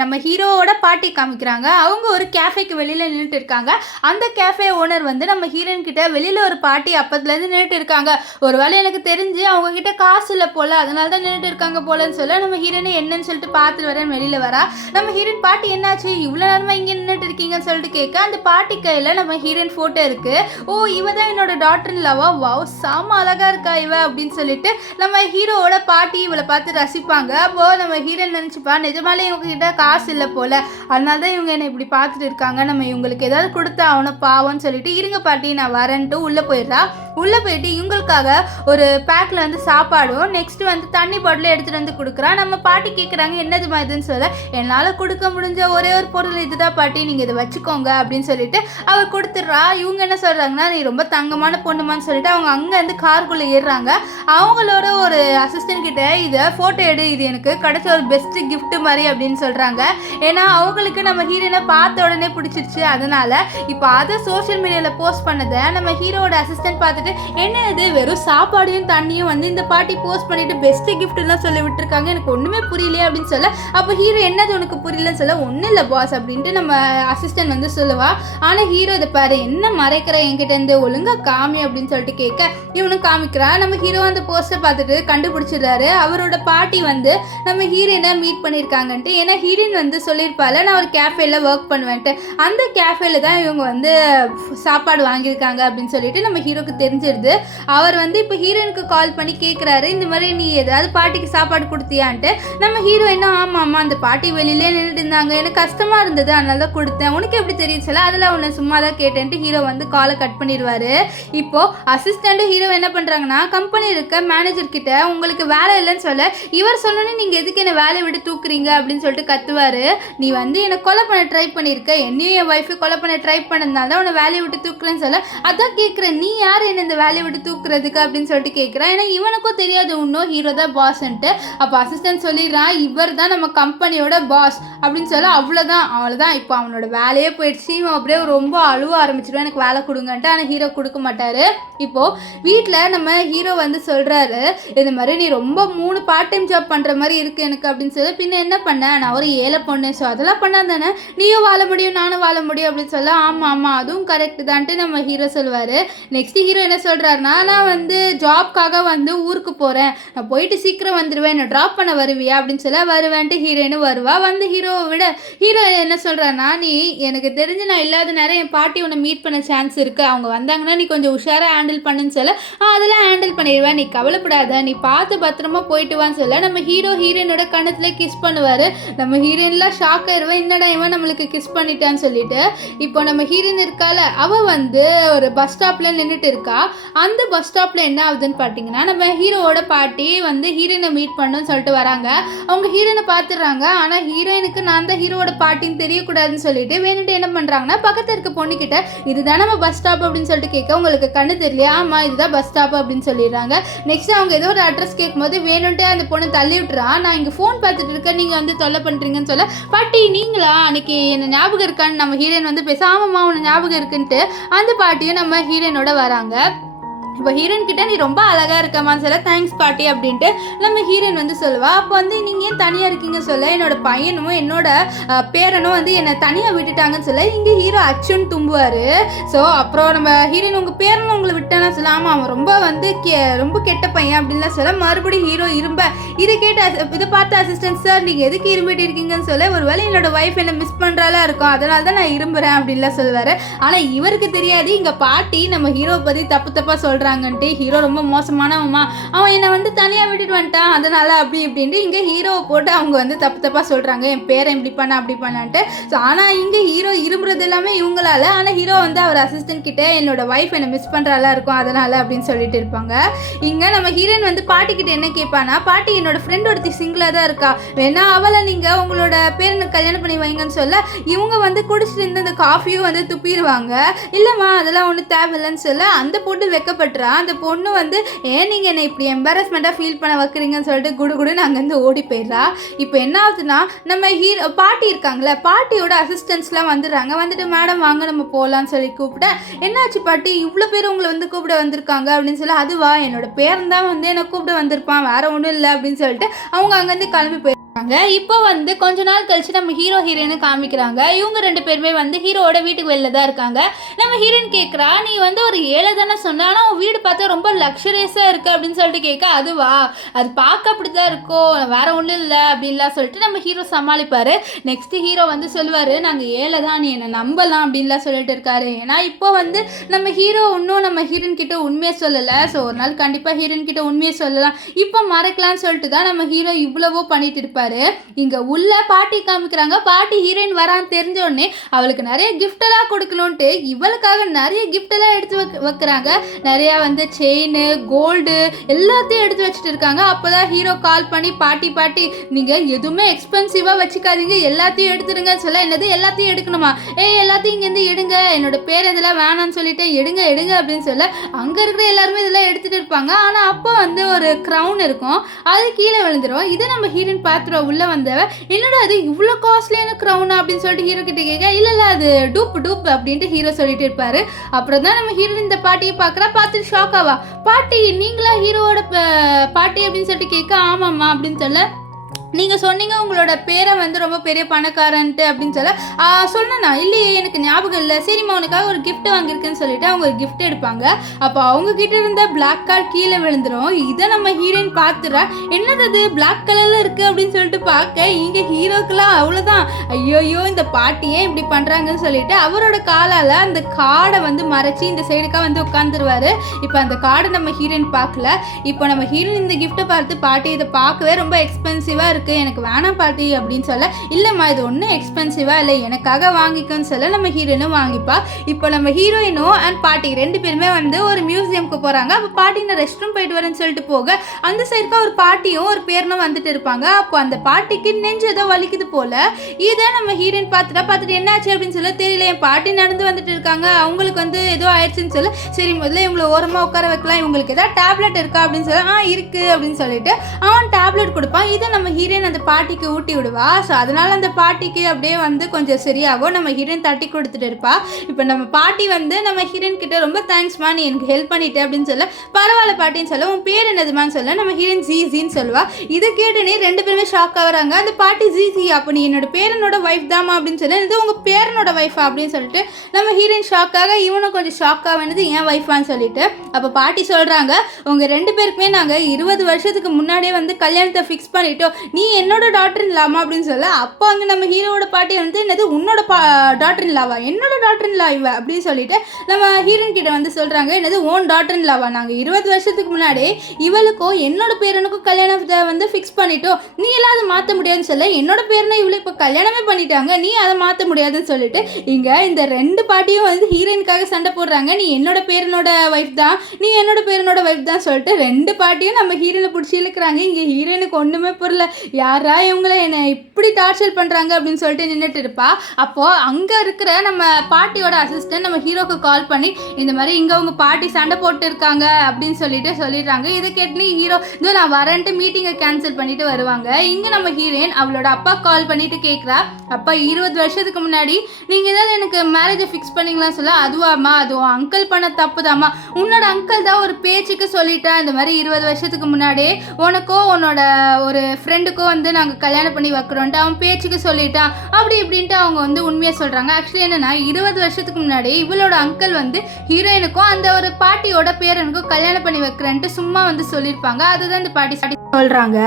நம்ம ஹீரோவோட பாட்டி காமிக்கிறாங்க. அவங்க ஒரு கேஃபேக்கு வெளியில் நின்றுட்டு இருக்காங்க. அந்த கேஃபே ஓனர் வந்து நம்ம ஹீரோயின் கிட்ட வெளியில் ஒரு பாட்டி அப்பத்துலேருந்து நின்றுட்டு இருக்காங்க. ஒரு வேளை எனக்கு தெரிஞ்சு அவங்கக்கிட்ட காசு இல்லை போல், அதனால தான் நின்றுட்டு இருக்காங்க போலன்னு சொல்ல நம்ம ஹீரோயினை என்னன்னு சொல்லிட்டு பார்த்துட்டு வரேன் வெளியில் வரா. நம்ம ஹீரோயின் பாட்டி என்னாச்சு இவ்வளோ நேரமாக இங்கே நின்றுட்டு இருக்கீங்கன்னு சொல்லிட்டு கேட்க, அந்த பாட்டி கையில் நம்ம ஹீரோயின் ஃபோட்டோ இருக்குது. ஓ இவ தான் என்னோட டாக்டர் லவா, வாவ் செம அழகாக இருக்கா இவ அப்படின்னு சொல்லிட்டு நம்ம ஹீரோவோட பாட்டி இவளை பார்த்து ரசிப்பாங்க. அப்போது நம்ம ஹீரோயின் நினச்சிப்பா, நிஜமாலே இவங்ககிட்ட காசு இல்லை போல், அதனால தான் இவங்க என்னை இப்படி பார்த்துட்டு இருக்காங்க, நம்ம இவங்களுக்கு ஏதாவது கொடுத்தா அவனை பாவம்னு சொல்லிட்டு இருங்க பாட்டி நான் வரேன்ட்டு உள்ளே போயிடுறா. உள்ளே போயிட்டு இவங்களுக்காக ஒரு பேக்கில் வந்து சாப்பாடும் நெக்ஸ்ட்டு வந்து தண்ணி பாட்டிலும் எடுத்துகிட்டு வந்து கொடுக்குறா. நம்ம பாட்டி கேட்குறாங்க என்னதுமா இதுன்னு சொல்ல, என்னால் கொடுக்க முடிஞ்ச ஒரே ஒரு பொருள் இதுதான் பாட்டி, நீங்கள் இதை வச்சுக்கோங்க அப்படின்னு சொல்லிட்டு அவள் கொடுத்துட்றா. இவங்க என்ன சொல்கிறாங்கன்னா, நீ ரொம்ப தங்கமான பொண்ணுமான்னு சொல்லிட்டு அவங்க அங்கேருந்து காருக்குள்ளே ஏறுறாங்க. அவங்களோட ஒரு அசிஸ்டன்ட் கிட்ட இதை ஃபோட்டோ எடு, இது எனக்கு கிடைச்ச ஒரு பெஸ்ட்டு கிஃப்ட் மாதிரி அப்படின்னு சொல்கிறாங்க. ஏன்னா அவங்களுக்கு நம்ம ஹீரோயினை பார்த்த உடனே பிடிச்சிருச்சு. அதனால் இப்போ அதை சோஷியல் மீடியாவில் போஸ்ட் பண்ணதை நம்ம ஹீரோவோட அசிஸ்டன்ட் பார்த்துட்டு, என்ன இது வெறும் சாப்பாடையும் தண்ணியும் வந்து இந்த பாட்டி போஸ்ட் பண்ணிட்டு பெஸ்ட்டு கிஃப்ட்லாம் சொல்லி விட்டுருக்காங்க, எனக்கு ஒன்றுமே புரியலையே அப்படின்னு சொல்ல, அப்போ ஹீரோ என்னது உனக்கு புரியலன்னு சொல்ல, ஒன்றும் இல்லை பாஸ் அப்படின்ட்டு நம்ம அசிஸ்டன்ட் வந்து சொல்லுவா. ஆனால் ஹீரோ இதை பாரு என்ன மறைக்கிற என்கிட்ட இருந்து ஒழுங்காக காமி அப்படின்னு சொல்லிட்டு கேட்க இவனும் காமிக்கிறான். நம்ம ஹீரோ அந்த போஸ்ட்டை பார்த்துட்டு கண்டுபிடிச்சிடுறாரு. அவரோட பாட்டி வந்து நம்ம ஹீரோயினை மீட் பண்ணியிருக்காங்கன்ட்டு. ஏன்னா ஹீரோயின் வந்து சொல்லியிருப்பாள் நான் ஒரு கேஃபேல ஒர்க் பண்ணுவேன்ட்டு, அந்த கேஃபேல தான் இவங்க வந்து சாப்பாடு வாங்கியிருக்காங்க அப்படின்னு சொல்லிட்டு நம்ம ஹீரோக்கு தெரிஞ்சிருது. அவர் வந்து இப்போ ஹீரோயினுக்கு கால் பண்ணி கேட்குறாரு, இந்த மாதிரி நீ ஏதாவது பாட்டிக்கு சாப்பாடு கொடுத்தியான்ட்டு. நம்ம ஹீரோயினா ஆமாம் அந்த பாட்டி வெளியிலே நின்றுட்டு இருந்தாங்க, எனக்கு கஷ்டமாக இருந்தது அதனால தான் கொடுத்தேன், உனக்கு எப்படி தெரியும் சொல்ல, அதில் அவனை சும்மா தான் கேட்டேன்ட்டு ஹீரோ வந்து காலை கட் பண்ணிடுவார். இப்போது அசிஸ்டண்ட்டு ஹீரோ என்ன பண்ணுறாங்கன்னா, கம்பெனி இருக்க மேனேஜர் கிட்ட உங்களுக்கு வேலை இல்லைன்னு சொல்ல, இவர் சொன்னோன்னே நீங்கள் எதுக்கு என்னை வேலையை விட்டு தூக்குறீங்க அப்படின்னு சொல்லிட்டு கத்துவார். நீ வந்து என்னை கொலை பண்ண ட்ரை பண்ணியிருக்க, என்னையும் என் ஒய்ஃபை கொலை பண்ண ட்ரை பண்ணதுனால தான் உன்னை வேலையை விட்டு தூக்குறேன்னு சொல்ல, அதான் கேட்குறேன் நீ யார் என்ன இந்த வேலையை விட்டு தூக்குறதுக்கு அப்படின்னு சொல்லிட்டு கேட்குறேன். ஏன்னா இவனுக்கும் தெரியாது இன்னும் ஹீரோ தான் பாஸ்ன்ட்டு. அப்போ அசிஸ்டன்ட் சொல்லிடுறான், இவர் தான் நம்ம கம்பெனியோட பாஸ் அப்படின்னு சொல்ல, அவ்வளோதான் இப்போ அவனோட வேலையே போயிடுச்சு. இவன் அப்படியே ரொம்ப அழுவ ஆரம்பிச்சிடுவான், எனக்கு வேலை கொடுங்கன்ட்டு. ஆனால் ஹீரோ கொடுக்க மாட்டார். இப்போது வீட்டில் நம்ம ஹீரோ வந்து சொல்கிறாரு, இது மாதிரி நீ ரொம்ப 3 பார்ட் டைம் ஜாப் பண்ணுற மாதிரி இருக்குது எனக்கு அப்படின்னு சொல்லி, பின்ன என்ன பண்ண நான் ஒரு ஏழை பொண்ணு, ஸோ அதெல்லாம் பண்ணால் தானே நீயும் வாழ முடியும் நானும் வாழ முடியும் அப்படின்னு சொல்ல, ஆமாம் அதுவும் கரெக்டு தான்ட்டு நம்ம ஹீரோ சொல்லுவார். நெக்ஸ்ட் ஹீரோ என்ன சொல்கிறாருன்னா, நான் வந்து ஜாப்காக வந்து ஊருக்கு போகிறேன், நான் போயிட்டு சீக்கிரம் வந்துடுவேன், என்னை ட்ராப் பண்ண வருவியா அப்படின்னு சொல்ல, வருவேன்ட்டு ஹீரோயினு வருவா. வந்து ஹீரோவை விட ஹீரோ என்ன சொல்கிறான்னா, நீ எனக்கு தெரிஞ்சு நான் இல்லாத நேரம் என் பாட்டி உன்னை மீட் பண்ண சான்ஸ் இருக்குது, அவங்க வந்தாங்கன்னா நீ கொஞ்சம் உஷாராக ஹேண்டில் பண்ணுன்னு சொல்ல, அதெல்லாம் ஹேண்டில் பண்ணிடுவேன் நீ கவலைப்படாத, நீ பார்த்து பத்திரமா போயிட்டு வான்னு சொல்ல, நம்ம ஹீரோ ஹீரோயினோட கண்ணத்துல கிஸ் பண்ணுவார். நம்ம ஹீரோயின்லாம் ஷாக் ஆயிடுவேன், என்னடா இவன் நம்மளுக்கு கிஸ் பண்ணிட்டான்னு சொல்லிட்டு. இப்போ நம்ம ஹீரோயின் இருக்கால, அவள் வந்து ஒரு பஸ் ஸ்டாப்பில் நின்றுட்டு இருக்கா. அந்த பஸ் ஸ்டாப்பில் என்ன ஆகுதுன்னு பார்த்தீங்கன்னா, நம்ம ஹீரோவோட பாட்டி வந்து ஹீரோயினை மீட் பண்ணணும்னு சொல்லிட்டு வராங்க. அவங்க ஹீரோயினை பார்த்துடுறாங்க. ஆனால் ஹீரோயினுக்கு நான் தான் ஹீரோவோட பாட்டின்னு தெரியக்கூடாதுன்னு சொல்லிட்டு வேணுட்டு என்ன பண்ணுறாங்கன்னா, பக்கத்தில் இருக்க பொண்ணுக்கிட்ட இதுதான் நம்ம பஸ் ஸ்டாப் அப்படின்னு சொல்லிட்டு கேட்க, உங்களுக்கு கண்ணு தெரியலையா, ஆமாம் இதுதான் பஸ் ஸ்டாப் அப்படின்னு சொல்லிடுறாங்க. நெக்ஸ்ட் அவங்க ஏதோ ஒரு அட்ரஸ் கேட்கும்போது வேணுன்ட்டு அந்த பொண்ணு தள்ளி விட்டுறான். நான் இங்கே ஃபோன் பார்த்துட்டு இருக்கேன், நீங்கள் வந்து தொல்லை பண்ணுறீங்கன்னு சொல்ல, பாட்டி நீங்களா அன்றைக்கி என்ன ஞாபகம் இருக்கான்னு நம்ம ஹீரோயின் வந்து பேச, ஆமாம்மா உன்னை ஞாபகம் இருக்குன்ட்டு அந்த பாட்டியும் நம்ம ஹீரோயினோட வராங்க. இப்போ ஹீரோயின் கிட்ட நீ ரொம்ப அழகாக இருக்கமான்னு சொல்ல, தேங்க்ஸ் பாட்டி அப்படின்ட்டு நம்ம ஹீரோயின் வந்து சொல்லுவா. அப்போ வந்து நீங்கள் ஏன் தனியாக இருக்கீங்க சொல்ல, என்னோட பையனும் என்னோட பேரனும் வந்து என்னை தனியாக விட்டுட்டாங்கன்னு சொல்ல, இங்கே ஹீரோ அச்சுன்னு தும்புவார். ஸோ அப்புறம் நம்ம ஹீரோயின் உங்கள் பேரனும் உங்களை விட்டானா சொல்ல, ஆமாம் அவன் ரொம்ப வந்து ரொம்ப கெட்ட பையன் அப்படின்லாம் சொல்ல, மறுபடியும் ஹீரோ இரும்ப. இதை பார்த்த அசிஸ்டன்ட் சார் நீங்கள் எதுக்கு இரும்பிட்டு இருக்கீங்கன்னு சொல்ல, ஒரு வேளை என்னோட ஒய்ஃப் என்னை மிஸ் பண்ணுறாலா இருக்கும் அதனால தான் நான் இரும்புறேன் அப்படின்லாம் சொல்லுவார். ஆனால் இவருக்கு தெரியாது இங்கே பாட்டி நம்ம ஹீரோ பற்றி தப்பு தப்பாக சொல்கிறாங்க. சொல்கிறாங்கன்ட்டு ஹீரோ ரொம்ப மோசமானவமா, அவன் என்னை வந்து தனியாக விட்டுட்டு வந்துட்டான், அதனால் அப்படி இப்படின்ட்டு இங்கே ஹீரோவை போட்டு அவங்க வந்து தப்பாக சொல்கிறாங்க, என் பேரை இப்படி பண்ண அப்படி பண்ணான்ட்டு. ஸோ ஆனால் இங்கே ஹீரோ இரும்புறது எல்லாமே இவங்களால, ஆனால் ஹீரோ வந்து அவர் அசிஸ்டன்ட் கிட்டே என்னோட ஒய்ஃப் என்னை மிஸ் பண்ணுறாளா இருக்கும் அதனால் அப்படின்னு சொல்லிட்டு இருப்பாங்க. இங்கே நம்ம ஹீரோயின் வந்து பாட்டிக்கிட்ட என்ன கேட்பானா, பாட்டி என்னோட ஃப்ரெண்ட் ஒருத்தி சிங்கிளாக தான் இருக்கா, வேணா அவளை நீங்கள் உங்களோட பேரனை கல்யாணம் பண்ணி வைங்கன்னு சொல்ல இவங்க வந்து குடிச்சிட்டு இருந்த இந்த காஃபியும் வந்து துப்பிடுவாங்க. இல்லைம்மா அதெல்லாம் ஒன்றும் தேவையில்லைன்னு சொல்ல அந்த பொண்ணு வெக்கப்படுறா. அந்த பொண்ணு வந்து ஏன் நீங்கள் என்னை இப்படி எம்பாரஸ்மெண்ட்டாக ஃபீல் பண்ண வைக்கிறீங்கன்னு சொல்லிட்டு குடுகுடுன்னு அங்கேருந்து ஓடி போயிடுறா. இப்போ என்ன ஆகுதுன்னா நம்ம பாட்டி இருக்காங்களே, பாட்டியோட அசிஸ்டன்ஸ்லாம் வந்துடுறாங்க. வந்துட்டு மேடம் வாங்க நம்ம போகலான்னு சொல்லி கூப்பிட, என்னாச்சு பாட்டி இவ்வளோ பேர் உங்களை வந்து கூப்பிட வந்திருக்காங்க அப்படின்னு சொல்லி, அதுவா என்னோட பேரன் தான் வந்து என்னை கூப்பிட வந்திருப்பான், வேற ஒன்றும் இல்லை அப்படின்னு சொல்லிட்டு அவங்க அங்கேருந்து கிளம்பி போய் இப்போ வந்து கொஞ்ச நாள் கழிச்சு நம்ம ஹீரோ ஹீரோயினை காமிக்கிறாங்க. இவங்க 2 பேருமே வந்து ஹீரோவோட வீட்டுக்கு வெளில தான் இருக்காங்க. நம்ம ஹீரோயின் கேட்குறா, நீ வந்து ஒரு ஏழை தானே சொன்ன, ஆனால் உன் வீடு பார்த்தா ரொம்ப லக்ஸரியஸாக இருக்குது அப்படின்னு சொல்லிட்டு கேட்க, அதுவா அது பார்க்க அப்படி தான் இருக்கும், வேற ஒன்றும் இல்லை அப்படின்லாம் சொல்லிட்டு நம்ம ஹீரோ சமாளிப்பார். நெக்ஸ்ட் ஹீரோ வந்து சொல்லுவார், நாங்கள் ஏழை தான், நீ என்னை நம்பலாம் அப்படின்லாம் சொல்லிட்டு இருக்காரு. ஏன்னா இப்போ வந்து நம்ம ஹீரோ இன்னும் நம்ம ஹீரோயின் கிட்ட உண்மையை சொல்லலை. ஸோ ஒரு நாள் கண்டிப்பாக ஹீரோயின் கிட்ட உண்மையை சொல்லலாம், இப்போ மறக்கலாம்னு சொல்லிட்டு தான் நம்ம ஹீரோ இவ்வளவோ பண்ணிட்டு இருப்பாரு. இங்க உள்ள பாட்டி காமிக்கிறாங்க. பாட்டி ஹீரோயின் வரான்னு தெரிஞ்ச உடனே அவளுக்கு நிறைய கிஃப்ட் எல்லாம் கொடுக்கணும்ட்டு இவளுக்காக நிறைய கிஃப்ட் எல்லாம் எடுத்து வைக்கிறாங்க. நிறைய வந்து செயின் கோல்டு எல்லாத்தையும் எடுத்து வச்சுட்டு இருக்காங்க. அப்போதான் ஹீரோ கால் பண்ணி, பாட்டி நீங்க எதுவுமே எக்ஸ்பென்சிவா வச்சுக்காதீங்க, எல்லாத்தையும் எடுத்துருங்கன்னு சொல்ல, என்னது எல்லாத்தையும் எடுக்கணுமா, எல்லாத்தையும் இங்கேருந்து எடுங்க, என்னோட பேர் இதெல்லாம் வேணான்னு சொல்லிட்டு எடுங்க அப்படின்னு சொல்ல அங்க இருக்கிற எல்லாருமே இதெல்லாம் எடுத்துட்டு இருப்பாங்க. ஆனா அப்போ வந்து ஒரு க்ரௌன் இருக்கும், அது கீழே விழுந்துரும். இதை நம்ம ஹீரோயின் பார்த்து உள்ள வந்தவ, என்னடா அது இவ்வளோ காஸ்ட்லியான க்ரௌனா அப்படின்னு சொல்லிட்டு ஹீரோ கிட்ட கேட்க, இல்ல அது டூப் அப்படின்ட்டு ஹீரோ சொல்லிட்டு இருப்பாரு. அப்புறம் தான் நம்ம ஹீரோ இந்த பாட்டியை பார்க்குறா. பார்த்துட்டு ஷாக் ஆவா, பாட்டி நீங்களா ஹீரோவோட பாட்டி அப்படின்னு சொல்லிட்டு கேட்க, ஆமாம்மா அப்படின்னு சொல்ல, நீங்கள் சொன்னீங்க உங்களோட பேரை வந்து ரொம்ப பெரிய பணக்காரன்ட்டு அப்படின்னு சொல்ல சொன்னா, இல்லையே எனக்கு ஞாபகம் இல்லை, சரிம்மா உனக்காக ஒரு கிஃப்ட் வாங்கியிருக்குன்னு சொல்லிட்டு அவங்க ஒரு கிஃப்ட் எடுப்பாங்க. அப்போ அவங்க கிட்ட இருந்த பிளாக் கார்டு கீழே விழுந்துரும். இதை நம்ம ஹீரோயின் பார்த்துறா, என்னது அது பிளாக் கலர்ல இருக்கு அப்படின்னு சொல்லிட்டு பார்க்க, இங்கே ஹீரோக்கெல்லாம் அவ்வளோதான், ஐயோயோ இந்த பாட்டியே இப்படி பண்ணுறாங்கன்னு சொல்லிட்டு அவரோட காலால் அந்த கார்டை வந்து மறைச்சி இந்த சைடுக்காக வந்து உட்காந்துருவாரு. இப்போ அந்த கார்டை நம்ம ஹீரோயின் பார்க்கல. இப்போ நம்ம ஹீரோயின் இந்த கிஃப்ட்டை பார்த்து, பாட்டி இதை பார்க்கவே ரொம்ப எக்ஸ்பென்சிவாக இருக்கு, எனக்கு வேணாம் பாட்டி அப்படின்னு சொல்ல, இல்லைம்மா இது ஒன்றும் எக்ஸ்பென்சிவா இல்லை, எனக்காக வாங்கிக்கன்னு சொல்ல நம்ம ஹீரோயினும் வாங்கிப்பா. இப்போ நம்ம ஹீரோயினும் அண்ட் பாட்டி 2 பேருமே வந்து ஒரு மியூசியம்க்கு போகிறாங்க. அப்போ பாட்டி நான் ரெஸ்ட் ரூம் போயிட்டு வரேன்னு சொல்லிட்டு போக, அந்த சைடுக்கா ஒரு பாட்டியும் ஒரு பேரனும் வந்துட்டு இருப்பாங்க. அப்போ அந்த பாட்டிக்கு நெஞ்சு ஏதோ வலிக்குது போல. இதை நம்ம ஹீரோயின் பார்த்துட்டு என்னாச்சு அப்படின்னு சொல்ல, தெரியல என் பாட்டி நடந்து வந்துட்டு இருக்காங்க, அவங்களுக்கு வந்து ஏதோ ஆயிடுச்சுன்னு சொல்ல, சரி முதல்ல இவங்களை ஓரமாக உட்கார வைக்கலாம், இவங்களுக்கு ஏதாவது டேப்லெட் இருக்கா அப்படின்னு சொல்ல, இருக்கு அப்படின்னு சொல்லிட்டு அவன் டேப்லெட் கொடுப்பான். இதை நம்ம ஹீரோயின் அந்த பாட்டிக்கு ஊட்டி விடுவா. ஸோ அதனால அந்த பாட்டிக்கு அப்படியே வந்து கொஞ்சம் சரியாகும். நம்ம ஹீரோயின் தட்டி கொடுத்துட்டு இருப்பா. இப்போ நம்ம பாட்டி வந்து நம்ம ஹீரோயின் கிட்ட ரொம்ப தேங்க்ஸ்மா நீ எனக்கு ஹெல்ப் பண்ணிட்டு அப்படின்னு சொல்ல, பரவாயில்ல பாட்டின்னு சொல்ல, உன் பேர் என்னதுமான்னு சொல்ல நம்ம ஹீரோயின் ஜின்னு சொல்லுவா. இதை கேட்டுனே 2 பேருமே ஷாக் ஆகுறாங்க. அந்த பாட்டி ஜி அப்போ நீ என்னோட பேரனோட ஒய்ஃப் தாமா அப்படின்னு சொல்ல, இது உங்க பேரனோட ஒய்ஃபா அப்படின்னு சொல்லிட்டு நம்ம ஹீரோயின் ஷாக்காக, இவனும் கொஞ்சம் ஷாக்காக வேணுது ஏன் ஒய்ஃபான்னு சொல்லிட்டு. அப்போ பாட்டி சொல்றாங்க, உங்க 2 பேருக்குமே நாங்கள் 20 வருஷத்துக்கு முன்னாடியே வந்து கல்யாணத்தை ஃபிக்ஸ் பண்ணிட்டோம், நீ என்னோட டாக்டர் இல்லாமா அப்படின்னு சொல்ல, அப்போ அங்கே நம்ம ஹீரோவோட பாட்டி வந்து என்னது உன்னோட டாக்டர் இல்லாவா, என்னோட டாக்டர் இல்லா இவ அப்படின்னு சொல்லிட்டு நம்ம ஹீரோயின் கிட்ட வந்து சொல்றாங்க, என்னது ஓன் டாக்டர் இல்லாவா, நாங்கள் 20 வருஷத்துக்கு முன்னாடி இவளுக்கும் என்னோட பேரனுக்கும் கல்யாணத்தை வந்து ஃபிக்ஸ் பண்ணிட்டோம், நீ எல்லாம் அதை மாற்ற முடியாதுன்னு சொல்ல, என்னோட பேரனை இவளை இப்போ கல்யாணமே பண்ணிட்டாங்க, நீ அதை மாற்ற முடியாதுன்னு சொல்லிட்டு இங்க இந்த 2 பாட்டியும் வந்து ஹீரோயினுக்காக சண்டை போடுறாங்க. நீ என்னோட பேரனோட ஒய்ஃப் தான், நீ என்னோட பேரனோட ஒய்ஃப் தான் சொல்லிட்டு 2 பாட்டியும் நம்ம ஹீரோயினை பிடிச்சி இழுக்கிறாங்க. இங்கே ஹீரோயினுக்கு ஒன்றுமே புரியல, யாரா இவங்களை என்னை இப்படி டார்ச்சர் பண்ணுறாங்க அப்படின்னு சொல்லிட்டு நின்றுட்டு இருப்பா. அப்போது அங்கே இருக்கிற நம்ம பாட்டியோட அசிஸ்டன்ட் நம்ம ஹீரோக்கு கால் பண்ணி, இந்த மாதிரி இங்கே அவங்க பாட்டி சண்டை போட்டு இருக்காங்க அப்படின்னு சொல்லிடுறாங்க. இதை கேட்டு ஹீரோ இதோ நான் வரேன்ட்டு மீட்டிங்கை கேன்சல் பண்ணிட்டு வருவாங்க. இங்கே நம்ம ஹீரோயின் அவளோட அப்பா கால் பண்ணிட்டு கேட்குறா, அப்பா 20 வருஷத்துக்கு முன்னாடி நீங்கள் ஏதாவது எனக்கு மேரேஜை ஃபிக்ஸ் பண்ணிங்களான்னு சொல்ல, அதுவாம்மா அது உன் அங்கிள் பண்ண தப்புதாம்மா, உன்னோட அங்கிள் தான் ஒரு பேச்சுக்கு சொல்லிட்டேன், இந்த மாதிரி 20 வருஷத்துக்கு முன்னாடி உனக்கோ உன்னோட ஒரு ஃப்ரெண்டுக்கோ வந்து நாங்கள் கல்யாணம் பண்ணி வைக்கிறோன்ட்டு அவன் பேச்சுக்கு சொல்லிட்டான் அப்படி இப்படின்ட்டு அவங்க வந்து உண்மையாக சொல்கிறாங்க. ஆக்சுவலி என்னென்னா 20 வருஷத்துக்கு முன்னாடி இவளோட அங்கிள் வந்து ஹீரோயினுக்கும் அந்த ஒரு பாட்டியோட பேரனுக்கும் கல்யாணம் பண்ணி வைக்கிறேன்ட்டு சும்மா வந்து சொல்லியிருப்பாங்க. அதுதான் இந்த பாட்டி சொல்கிறாங்க.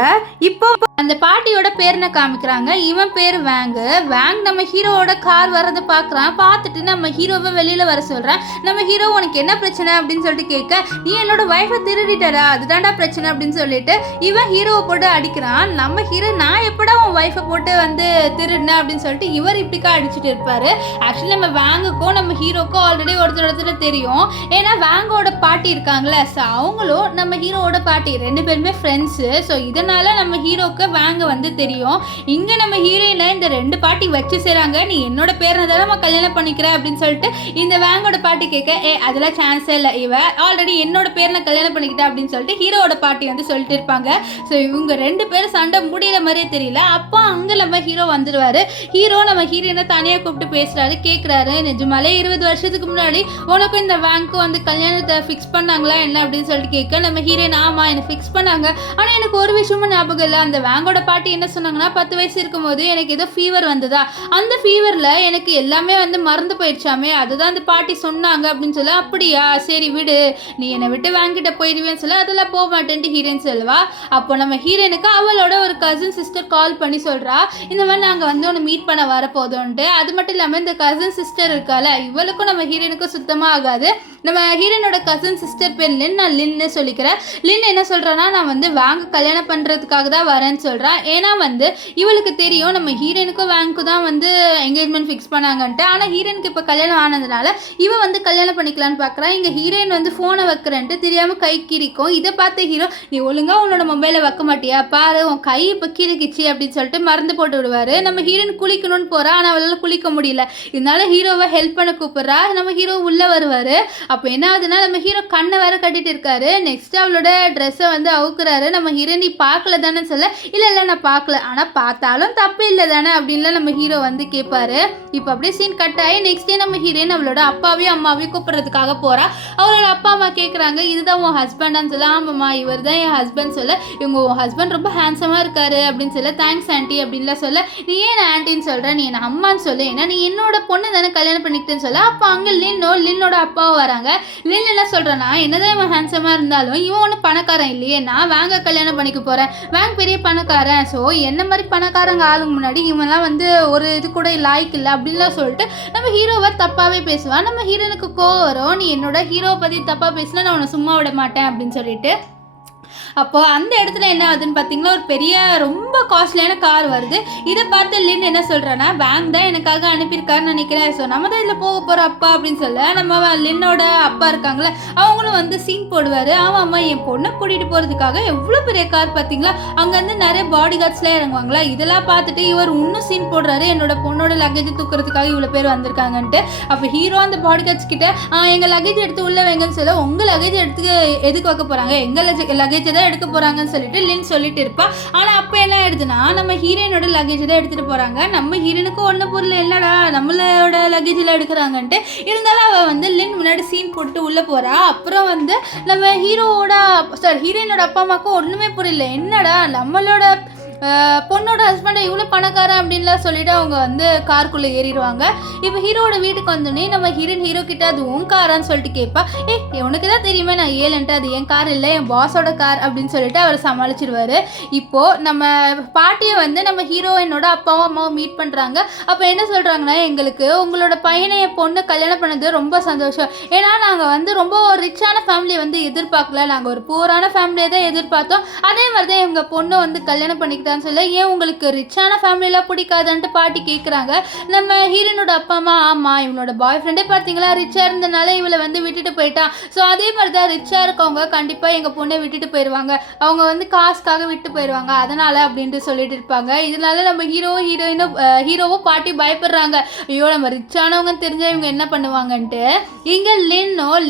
இப்போ அந்த பாட்டியோட பேர்னை காமிக்கிறாங்க. இவன் பேர் வேங்கு. வேங் நம்ம ஹீரோவோட கார் வர்றதை பார்க்குறான். பார்த்துட்டு நம்ம ஹீரோவை வெளியில் வர சொல்கிறான். நம்ம ஹீரோ உனக்கு என்ன பிரச்சனை அப்படின்னு சொல்லிட்டு கேட்க, நீ என்னோட ஒய்ஃபை திருடிட்டடா, அதுதான்டா பிரச்சனை அப்படின்னு சொல்லிட்டு இவன் ஹீரோவை போட்டு அடிக்கிறான். நம்ம ஹீரோ நான் எப்படா உன் ஒய்ஃபை போட்டு வந்து திருடினேன் அப்படின்னு சொல்லிட்டு இவர் இப்படிக்கா அடிச்சுட்டு இருப்பார். ஆக்சுவலி நம்ம வேங்குக்கும் நம்ம ஹீரோக்கும் ஆல்ரெடி ஒருத்தர் தெரியும். ஏன்னா வேங்கோட பாட்டி இருக்காங்களே, ஸோ அவங்களும் நம்ம ஹீரோவோட பாட்டி 2 பேருமே ஃப்ரெண்ட்ஸு. ஸோ இதனால் நம்ம ஹீரோக்கு வேங்க வந்து தெரியும். இங்கே நம்ம ஹீரோயினை இந்த 2 பாட்டி வச்சு செய்கிறாங்க. நீ என்னோட பேரை தான் நம்ம கல்யாணம் பண்ணிக்கிறேன் அப்படின்னு சொல்லிட்டு இந்த வேங்கோட பாட்டி கேட்க, அதெல்லாம் சான்ஸே இல்லை, இவ ஆல்ரெடி என்னோட பேரை கல்யாணம் பண்ணிக்கிட்டேன் அப்படின்னு சொல்லிட்டு ஹீரோவோட பாட்டி வந்து சொல்லிட்டு இருப்பாங்க. ஸோ இவங்க 2 பேரும் சண்டை முடிகிற மாதிரியே தெரியல. அப்போ அங்கே நம்ம ஹீரோ வந்துடுவார். ஹீரோ நம்ம ஹீரோயினை தனியாக கூப்பிட்டு பேசுகிறாரு. கேட்குறாரு, நிஜமாலே 20 வருஷத்துக்கு முன்னாடி உனக்கும் இந்த வேங்க்கும் வந்து கல்யாணத்தை ஃபிக்ஸ் பண்ணாங்களா என்ன அப்படின்னு சொல்லிட்டு கேட்க, நம்ம ஹீரோயின் ஆமாம் எனக்கு ஃபிக்ஸ் பண்ணாங்க. ஆனால் எனக்கு ஒரு விஷயமும் ஞாபகம் இல்லை. அந்த வேங்கோட பாட்டி என்ன சொன்னாங்கன்னா, 10 வயசு இருக்கும்போது எனக்கு ஏதோ ஃபீவர் வந்ததா, அந்த ஃபீவரில் எனக்கு எல்லாமே வந்து மறந்து போயிடுச்சாமே, அதுதான் அந்த பாட்டி சொன்னாங்க அப்படின்னு சொல்ல. அப்படியா, சரி விடு, நீ என்னை விட்டு வாங்கிட்ட போயிடுவேன்னு சொல்ல. அதெல்லாம் போக மாட்டேன்ட்டு ஹீரோயின் சொல்லுவா. அப்போ நம்ம ஹீரோயினுக்கு அவளோட ஒரு கசின் சிஸ்டர் கால் பண்ணி சொல்கிறா, இந்த மாதிரி நாங்கள் வந்து ஒன்று மீட் பண்ண வரப்போதும்ன்ட்டு. அது மட்டும் இல்லாமல் இந்த கசின் சிஸ்டர் இருக்கால, இவளுக்கும் நம்ம ஹீரோயினுக்கும் சுத்தமாக ஆகாது. நம்ம ஹீரோயினோட கசின் சிஸ்டர் பேர் லின், நான் லின்னு சொல்லிக்கிறேன். லின் என்ன சொல்கிறான்னா, நான் வந்து வாங்க கல்யாணம் பண்ணுறதுக்காக தான் வரேன்னு சொல்கிறான். ஏன்னா வந்து இவளுக்கு தெரியும் நம்ம ஹீரோயினுக்கும் வேங்க்கும் தான் வந்து என்கேஜ்மெண்ட் ஃபிக்ஸ் பண்ணாங்கன்ட்டு. ஆனால் ஹீரோயினுக்கு இப்போ கல்யாணம் ஆனதுனால இவன் வந்து கல்யாணம் பண்ணிக்கலான்னு பார்க்குறான். இங்கே ஹீரோயின் வந்து ஃபோனை வைக்கிறேன்ட்டு தெரியாமல் கை கிரிக்கும். இதை பார்த்த ஹீரோ, நீ ஒழுங்காக உன்னோட மொபைலை வைக்க மாட்டியா, பாரு உன் கை இப்போ கிரிக்கிச்சு அப்படின்னு சொல்லிட்டு மறந்து போட்டு விடுவார். நம்ம ஹீரோயின் குளிக்கணும்னு போகிறா, ஆனால் அவளால் குளிக்க முடியல. இதனால ஹீரோவை ஹெல்ப் பண்ண கூப்பிட்றா. நம்ம ஹீரோ உள்ளே வருவார். அப்போ என்ன ஆகுதுன்னா, நம்ம ஹீரோ கண்ணை வேற கட்டிட்டு இருக்காரு. நெக்ஸ்ட் அவளோட ட்ரெஸ்ஸை வந்து அவுக்குறாரு. நம்ம ஹீரோயின் நீ பார்க்கல தானே சொல்ல, இல்லை நான் பார்க்கல, ஆனால் பார்த்தாலும் தப்பு இல்லை தானே அப்படின்லாம் நம்ம ஹீரோ வந்து கேட்பாரு. இப்போ அப்படியே சீன் கட் ஆகி நெக்ஸ்ட் டே நம்ம ஹீரோயின் அவளோட அப்பாவையும் அம்மாவையும் கூப்பிட்றதுக்காக போகிறா. அவளோட அப்பா அம்மா கேட்குறாங்க, இதுதான் உன் ஹஸ்பண்டான்னு சொல்ல. ஆமாம்மா இவர் தான் என் ஹஸ்பண்ட் சொல்ல. இவங்க உன் ஹஸ்பண்ட் ரொம்ப ஹேண்ட்ஸமாக இருக்காரு அப்படின்னு சொல்ல. தேங்க்ஸ் ஆண்டி அப்படின்லாம் சொல்ல. நீ ஏன் ஆண்டின்னு சொல்கிற, நீ என்ன அம்மான்னு சொல்லு, ஏன்னா நீ என்னோட பொண்ணு தானே கல்யாணம் பண்ணிக்கிட்டேன்னு சொல்ல. அப்போ அங்கே லின்னோட அப்பாவும் வராங்க. லின் என்ன சொல்கிறேன்னா, என்னதான் இவன் ஹேண்ட்ஸமாக இருந்தாலும் இவன் ஒன்றும் பணக்காரன் இல்லையே, நான் வேங்க கல்யாணம் பண்ணிக்க போகிறேன், வேங் பெரிய பணக்காரன், ஸோ என்ன மாதிரி பணக்காரங்க ஆளுங்க முன்னாடி இவன்லாம் வந்து ஒரு இது கூட லாய்க்கு இல்லை அப்படின்லாம் சொல்லிட்டு நம்ம ஹீரோவை தப்பாகவே பேசுவான். நம்ம ஹீரோனுக்கு கோவம் வரும், நீ என்னோட ஹீரோவை பற்றி தப்பாக பேசினா நான் உன்னை சும்மா விட மாட்டேன் அப்படின்னு சொல்லிட்டு. அப்போ அந்த இடத்துல என்ன ஆகுதுன்னு பார்த்தீங்கன்னா, ஒரு பெரிய ரொம்ப காஸ்ட்லியான கார் வருது. இதை பார்த்து லின் என்ன சொல்கிறான்னா, வேங் தான் எனக்காக அனுப்பியிருக்காருன்னு நினைக்கிறேன், ஸோ நம்ம தான் இதில் போக போகிற அப்பா அப்படின்னு சொல்ல. நம்ம லின்னோட அப்பா இருக்காங்களே அவங்களும் வந்து சீன் போடுவார். ஆமாம்மா என் பொண்ணை கூட்டிகிட்டு போகிறதுக்காக எவ்வளோ பெரிய கார் பார்த்தீங்களா, அங்கேருந்து நிறைய பாடி கார்ட்ஸ்லாம் இறங்குவாங்களா, இதெல்லாம் பார்த்துட்டு இவர் இன்னும் சீன் போடுறாரு, என்னோட பொண்ணோட லக்கேஜ் தூக்குறதுக்காக இவ்வளோ பேர் வந்திருக்காங்கன்ட்டு. அப்போ ஹீரோ அந்த பாடி கார்ட்ஸ் கிட்ட எங்கள் லக்கேஜ் எடுத்து உள்ளே வைங்கன்னு சொல்ல. உங்கள் லக்கேஜ் எதுக்கு வைக்க போகிறாங்க, எங்கள் லக்கேஜை தான் எடுக்க போறாங்கன்னு சொல்லிட்டு லின் சொல்லிட்டு இருப்பா. ஆனா அப்ப என்ன ஆயிடுதுன்னா, நம்ம ஹீரோயினோட லக்கேஜ் தான் எடுத்துட்டு போறாங்க. நம்ம ஹீரோனுக்கு ஒன்றும் பொருள் என்னடா நம்மளோட லக்கேஜில் எடுக்கிறாங்கன்ட்டு. இருந்தாலும் அவ வந்து லின் முன்னாடி சீன் போட்டு உள்ள போறா. அப்புறம் வந்து நம்ம ஹீரோயினோட அப்பா அம்மாவுக்கும் ஒண்ணுமே புரியல, என்னடா நம்மளோட பொண்ணோட ஹஸ்பண்டை இவ்வளோ பணக்காரன் அப்படின்லாம் சொல்லிட்டு அவங்க வந்து காருக்குள்ளே ஏறிடுவாங்க. இப்போ ஹீரோட வீட்டுக்கு வந்தோடனே நம்ம ஹீரோ கிட்ட அது உன் காரான்னு சொல்லிட்டு கேட்பா. உனக்கு தான் தெரியுமே நான் ஏழன்ட்டு, அது என் கார் இல்லை என் பாஸோட கார் அப்படின்னு சொல்லிட்டு அவர் சமாளிச்சிடுவார். இப்போது நம்ம பாட்டியை வந்து நம்ம ஹீரோயினோட அப்பாவும் அம்மாவும் மீட் பண்ணுறாங்க. அப்போ என்ன சொல்கிறாங்கன்னா, எங்களுக்கு உங்களோட பையனை என் பொண்ணு கல்யாணம் பண்ணது ரொம்ப சந்தோஷம், ஏன்னா நாங்கள் வந்து ரொம்ப ஒரு ரிச்சான ஃபேமிலியை வந்து எதிர்பார்க்கல, நாங்கள் ஒரு பூரான ஃபேமிலியை தான் எதிர்பார்த்தோம். அதே மாதிரி தான் எங்கள் பொண்ணு வந்து கல்யாணம் பண்ணிக்கிட்டு சொல்ல. ஏன் உங்களுக்கு ரிச்சான ஃபேமிலியெல்லாம் பிடிக்காதுன்ட்டு பாட்டி கேட்குறாங்க. நம்ம ஹீரோனோட அப்பா அம்மா, ஆமாம் இவனோட பாய் ஃப்ரெண்டே பார்த்தீங்களா ரிச்சாக இருந்தனால இவளை வந்து விட்டுட்டு போயிட்டான், ஸோ அதே மாதிரி தான் ரிச்சாக இருக்கவங்க கண்டிப்பாக எங்கள் பொண்ணை விட்டுட்டு போயிடுவாங்க, அவங்க வந்து காசுக்காக விட்டு போயிடுவாங்க, அதனால் அப்படின்ட்டு சொல்லிட்டு இருப்பாங்க. இதனால நம்ம ஹீரோவும் பாட்டி பயப்படுறாங்க, ஐயோ நம்ம ரிச்சானவங்கன்னு தெரிஞ்சால் இவங்க என்ன பண்ணுவாங்கன்ட்டு. இங்கே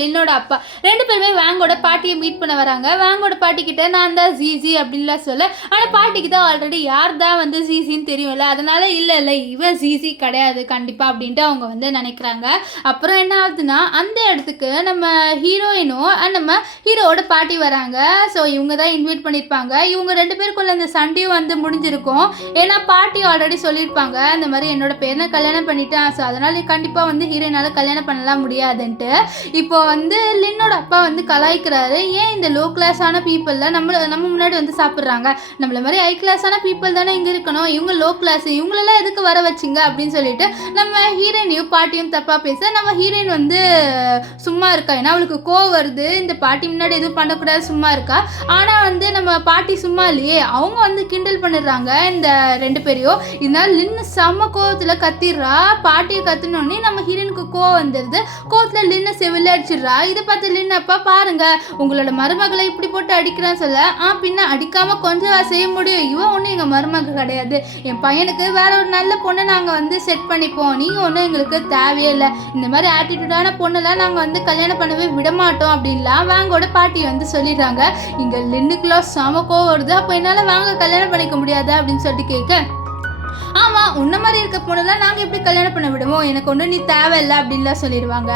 லின்னோட அப்பா 2 பேருமே வேங்கோட பாட்டியை மீட் பண்ண வராங்க. வேங்கோட பாட்டிக்கிட்ட நான் தான் ஜிஜி அப்படின்லாம் சொல்ல. ஆனால் பாட்டிக்கு தான் ஆல்ரெடி யார் தான் வந்து ஜிசின்னு தெரியும்ல, அதனால இல்லை இவ ஜிசி கிடையாது கண்டிப்பாக அப்படின்ட்டு அவங்க வந்து நினைக்கிறாங்க. அப்புறம் என்ன ஆகுதுன்னா, அந்த இடத்துக்கு நம்ம ஹீரோயினும் நம்ம ஹீரோவோட பாட்டி வராங்க. ஸோ இவங்க தான் இன்வைட் பண்ணியிருப்பாங்க. இவங்க 2 பேருக்குள்ள அந்த சண்டையும் வந்து முடிஞ்சிருக்கும். ஏன்னா பாட்டி ஆல்ரெடி சொல்லியிருப்பாங்க, இந்த மாதிரி என்னோட பேரை கல்யாணம் பண்ணிட்டேன், ஸோ அதனால் கண்டிப்பாக வந்து ஹீரோயினால் கல்யாணம் பண்ணலாம் முடியாதுன்ட்டு. இப்போ வந்து லின்னோட அப்பா வந்து கலாய்க்கிறாரு, ஏன் இந்த லோ கிளாஸான பீப்புளில் நம்ம முன்னாடி வந்து சாப்பிட்றாங்க, நம்மள மாதிரி ஹை கிளாஸ் கிளாஸான பீப்புள் தானே இங்கே இருக்கணும், இவங்க லோ கிளாஸ், இவங்களெல்லாம் எதுக்கு வர வச்சிங்க அப்படின்னு சொல்லிட்டு நம்ம ஹீரோயினையும் பாட்டியும் தப்பாக பேச நம்ம ஹீரோயின் வந்து சும்மா இருக்கா. ஏன்னா அவளுக்கு கோவம் வருது, இந்த பாட்டி முன்னாடி எதுவும் பண்ணக்கூடாது, சும்மா இருக்கா. ஆனால் வந்து நம்ம பாட்டி சும்மா இல்லையே, அவங்க வந்து கிண்டல் பண்ணிடுறாங்க இந்த 2 பேரையும். இதனால லின்னு செம்ம கோவத்தில் கத்திடுறா. பாட்டியை கத்தினோடனே நம்ம ஹீரோயினுக்கு கோவம் வந்துடுது. கோவத்தில் லின்னு செவில அடிச்சிடுறா. இதை பார்த்து லின்னு அப்பா பாருங்க உங்களோட மருமகளை இப்படி போட்டு அடிக்கிறான்னு சொல்ல, பின்ன அடிக்காமல் கொஞ்சம் செய்ய முடியும், இவன் ஒன்றும் எங்கள் மருமக கிடையாது, என் பையனுக்கு வேற ஒரு நல்ல பொண்ணை நாங்கள் வந்து செட் பண்ணிப்போம், நீங்கள் ஒன்றும் எங்களுக்கு தேவையே இல்லை, இந்த மாதிரி ஆட்டிடியூடான பொண்ணெல்லாம் நாங்கள் வந்து கல்யாணம் பண்ணவே விடமாட்டோம் அப்படின்லாம் வாங்கோட பாட்டி வந்து சொல்லிடுறாங்க. இங்கே லின்னுக்குலாம் செம கோவம் வருது. அப்போ என்னால் வாங்க கல்யாணம் பண்ணிக்க முடியாது அப்படின்னு சொல்லிட்டு கேட்க, ஆமாம் உன்ன மாதிரி இருக்க பொண்ணெல்லாம் நாங்கள் எப்படி கல்யாணம் பண்ண விடுவோம், எனக்கு ஒன்றும் நீ தேவையில்லை அப்படின்லாம் சொல்லிடுவாங்க.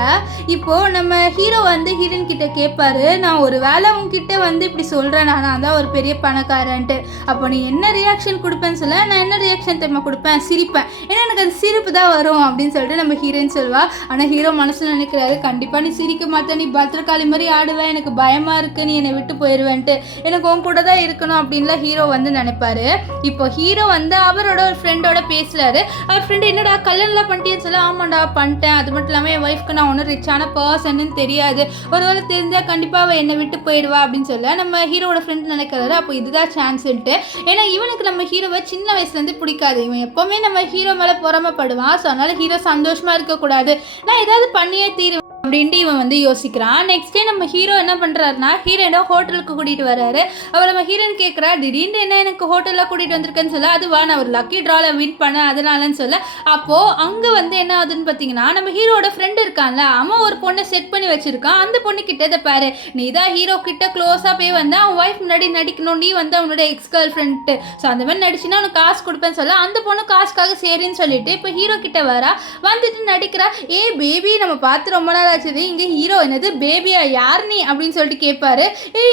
இப்போது நம்ம ஹீரோ வந்து ஹீரோயின் கிட்ட கேட்பாரு, நான் ஒரு வேளை உங்ககிட்ட வந்து இப்படி சொல்கிறேன், நான் தான் ஒரு பெரிய பணக்காரன்ட்டு, அப்போ நீ என்ன ரியாக்ஷன் கொடுப்பேன்னு சொல்ல, நான் என்ன ரியாக்ஷன் தெரியுமா கொடுப்பேன், சிரிப்பேன், ஏன்னா எனக்கு அது சிரிப்பு தான் வரும் அப்படின்னு சொல்லிட்டு நம்ம ஹீரோயின் சொல்வா. ஆனால் ஹீரோ மனசில் நினைக்கிறாரு, கண்டிப்பாக நீ சிரிக்க மாட்டேன், நீ பத்திரக்காளி மாதிரி ஆடுவேன், எனக்கு பயமாக இருக்குது, நீ என்னை விட்டு போயிடுவேன்ட்டு, எனக்கு உன் கூட தான் இருக்கணும் அப்படின்லாம் ஹீரோ வந்து நினைப்பாரு. இப்போ ஹீரோ வந்து அவரோட ஒரு ஃப்ரெண்டோட பேசுறாரு. அவர் ஃப்ரெண்டு என்னடா கல்யாணம்லாம் பண்ணிட்டேன்னு சொல்ல, ஆமாண்டா பண்ணிட்டேன், அது மட்டும் இல்லாமல் என் ஒய்ஃப்க்கு நான் ஒன்றும் ரிச்சான பர்சன்னு தெரியாது, ஒருவேளை தெரிஞ்சால் கண்டிப்பாக அவள் என்னை விட்டு போயிடுவா அப்படின்னு சொல்ல நம்ம ஹீரோட ஃப்ரெண்ட் நினைக்கிறாரு. அப்போ இதுதான் சான்ஸ்ன்ட்டு. ஏன்னா இவனுக்கு நம்ம ஹீரோவை சின்ன வயசுலேருந்து பிடிக்காது, இவன் எப்போவுமே நம்ம ஹீரோ மேலே பொறாமப்படுவான். ஸோ அதனால ஹீரோ சந்தோஷமாக இருக்கக்கூடாது, நான் ஏதாவது பண்ணியே தீருவேன் அப்படின்ட்டு இவன் வந்து யோசிக்கிறான். நெக்ஸ்ட் டே நம்ம ஹீரோ என்ன பண்ணுறாருனா ஹீரோயினை ஹோட்டலுக்கு கூட்டிகிட்டு வர்றாரு. அவர் நம்ம ஹீரோயின் கேட்குறா, திடீர்னு என்ன எனக்கு ஹோட்டலில் கூட்டிகிட்டு வந்திருக்கேன்னு சொல்ல, அதுவா நான் ஒரு லக்கி ட்ராவில் வின் பண்ணேன் அதனாலன்னு சொல்ல. அப்போது அங்கே வந்து என்ன ஆகுதுன்னு பார்த்தீங்கன்னா நம்ம ஹீரோட ஃப்ரெண்டு இருக்கான்ல, அவன் ஒரு பொண்ணை செட் பண்ணி வச்சுருக்கான். அந்த பொண்ணு கிட்ட இதை பாரு, நீ தான் ஹீரோ கிட்ட க்ளோஸாக போய் வந்து அவன் ஒய்ஃப் முன்னாடி நடிக்கணும், நீ வந்து அவனோட எக்ஸ் கேர்ள் ஃப்ரெண்ட்டு, ஸோ அந்த மாதிரி நடிச்சுன்னா அவனுக்கு காசு கொடுப்பேன்னு சொல்ல, அந்த பொண்ணு காசுக்காக சரின்னு சொல்லிட்டு இப்போ ஹீரோ கிட்ட வரா. வந்துட்டு நடிக்கிறா, ஏ பேபி நம்ம பார்த்து ரொம்ப நாள் ஆச்சு, இங்கே ஹீரோ என்னது பேபியா யார் நீ அப்படின்னு சொல்லிட்டு கேட்பாரு.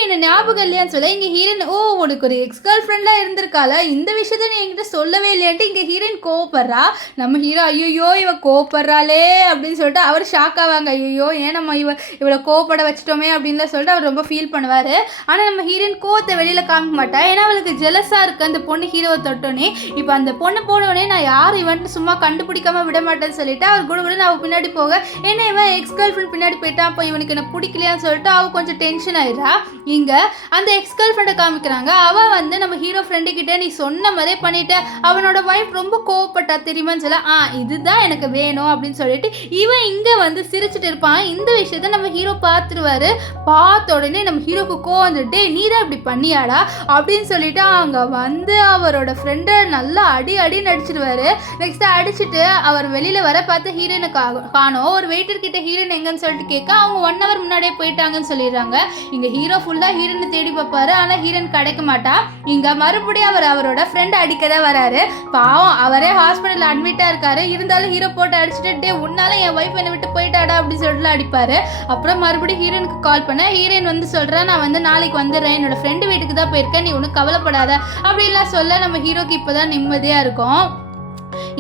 என்ன ஞாபகம் இல்லையான்னு சொல்ல, இங்கே ஹீரோயின் ஓ உனக்கு ஒரு எக்ஸ் கேர்ள் ஃப்ரெண்டாக இருந்திருக்கால, இந்த விஷயத்த நீ என்கிட்ட சொல்லவே இல்லையான்ட்டு இங்கே ஹீரோயின் கோவப்படுறா. நம்ம ஹீரோ ஐயோ இவ கோவப்படுறாளே அப்படின்னு சொல்லிட்டு அவர் ஷாக் ஆவாங்க, ஐயோ ஏன் நம்ம இவளை கோவப்பட வச்சிட்டோமே அப்படின்லாம் சொல்லிட்டு அவர் ரொம்ப ஃபீல் பண்ணுவார். ஆனால் நம்ம ஹீரோயின் கோவத்தை வெளியில் காமிக்க மாட்டா, ஏன்னா அவளுக்கு ஜெலஸாக இருக்குது அந்த பொண்ணு ஹீரோவை தொட்டோன்னே. இப்போ அந்த பொண்ணு போனோடனே நான் யார் இவன்ட்டு சும்மா கண்டுபிடிக்காம விட மாட்டேன்னு சொல்லிட்டு அவர் கூட நான் பின்னாடி போக, ஏன்னா இவன் எக்ஸ் கேர்ள் ஃப்ரெண்ட் பின்னாடி போயிட்டான், அப்போ இவனுக்கு என்ன பிடிக்கலையான்னு சொல்லிட்டு அவள் கொஞ்சம் டென்ஷன் ஆயிடுறா. இங்கே அந்த எக்ஸ் கேர்ள் ஃப்ரெண்டை காமிக்கிறாங்க. அவள் வந்து நம்ம ஹீரோ ஃப்ரெண்டு கிட்ட நீ சொன்ன மாதிரியே பண்ணிட்டு அவனோட ஒய்ஃப் ரொம்ப கோவப்பட்டா தெரியுமான்னு சொல்ல, இதுதான் எனக்கு வேணும் அப்படின்னு சொல்லிட்டு இவன் இங்கே வந்து சிரிச்சுட்டு இருப்பான். இந்த விஷயத்த நம்ம ஹீரோ பார்த்துருவாரு. பார்த்த உடனே நம்ம ஹீரோக்கு கோவம் வந்துட்டு, நீ தான் இப்படி பண்ணியாடா அப்படின்னு சொல்லிட்டு அங்கே வந்து அவரோட ஃப்ரெண்டை நல்லா அடி நடிச்சிடுவாரு. நெக்ஸ்ட் அடிச்சுட்டு அவர் வெளியில் வர பார்த்து ஹீரோயினை காணோம். ஒரு வெயிட்டர் கிட்ட ஹீரோயின் எங்கன்னு சொல்லிட்டு கேட்க, அவங்க 1 hour முன்னாடியே போயிட்டாங்கன்னு சொல்லிடுறாங்க. இங்க ஹீரோ ஃபுல்லா ஹீரோனை தேடி பார்ப்பாரு, ஆனா ஹீரோயின் கிடைக்க மாட்டா. இங்க மறுபடியும் அவரோட ஃப்ரெண்ட் அடிக்கதான் வராரு. பாவம் அவரே ஹாஸ்பிட்டல் அட்மிட்டா இருக்காரு. இருந்தாலும் ஹீரோ போட்டு அடிச்சுட்டு, டே உன்னால என் ஒய்ஃப் என்னை விட்டு போயிட்டாடா அப்படின்னு சொல்லிட்டு அடிப்பாரு. அப்புறம் மறுபடியும் ஹீரோனுக்கு கால் பண்ண, ஹீரோயின் வந்து சொல்றேன், நான் வந்து நாளைக்கு வந்துடுறேன், என்னோட ஃப்ரெண்டு வீட்டுக்கு தான் போயிருக்கேன், நீ ஒன்றும் கவலைப்படாத அப்படின்லாம் சொல்ல நம்ம ஹீரோக்கு இப்போதான் நிம்மதியா இருக்கும்.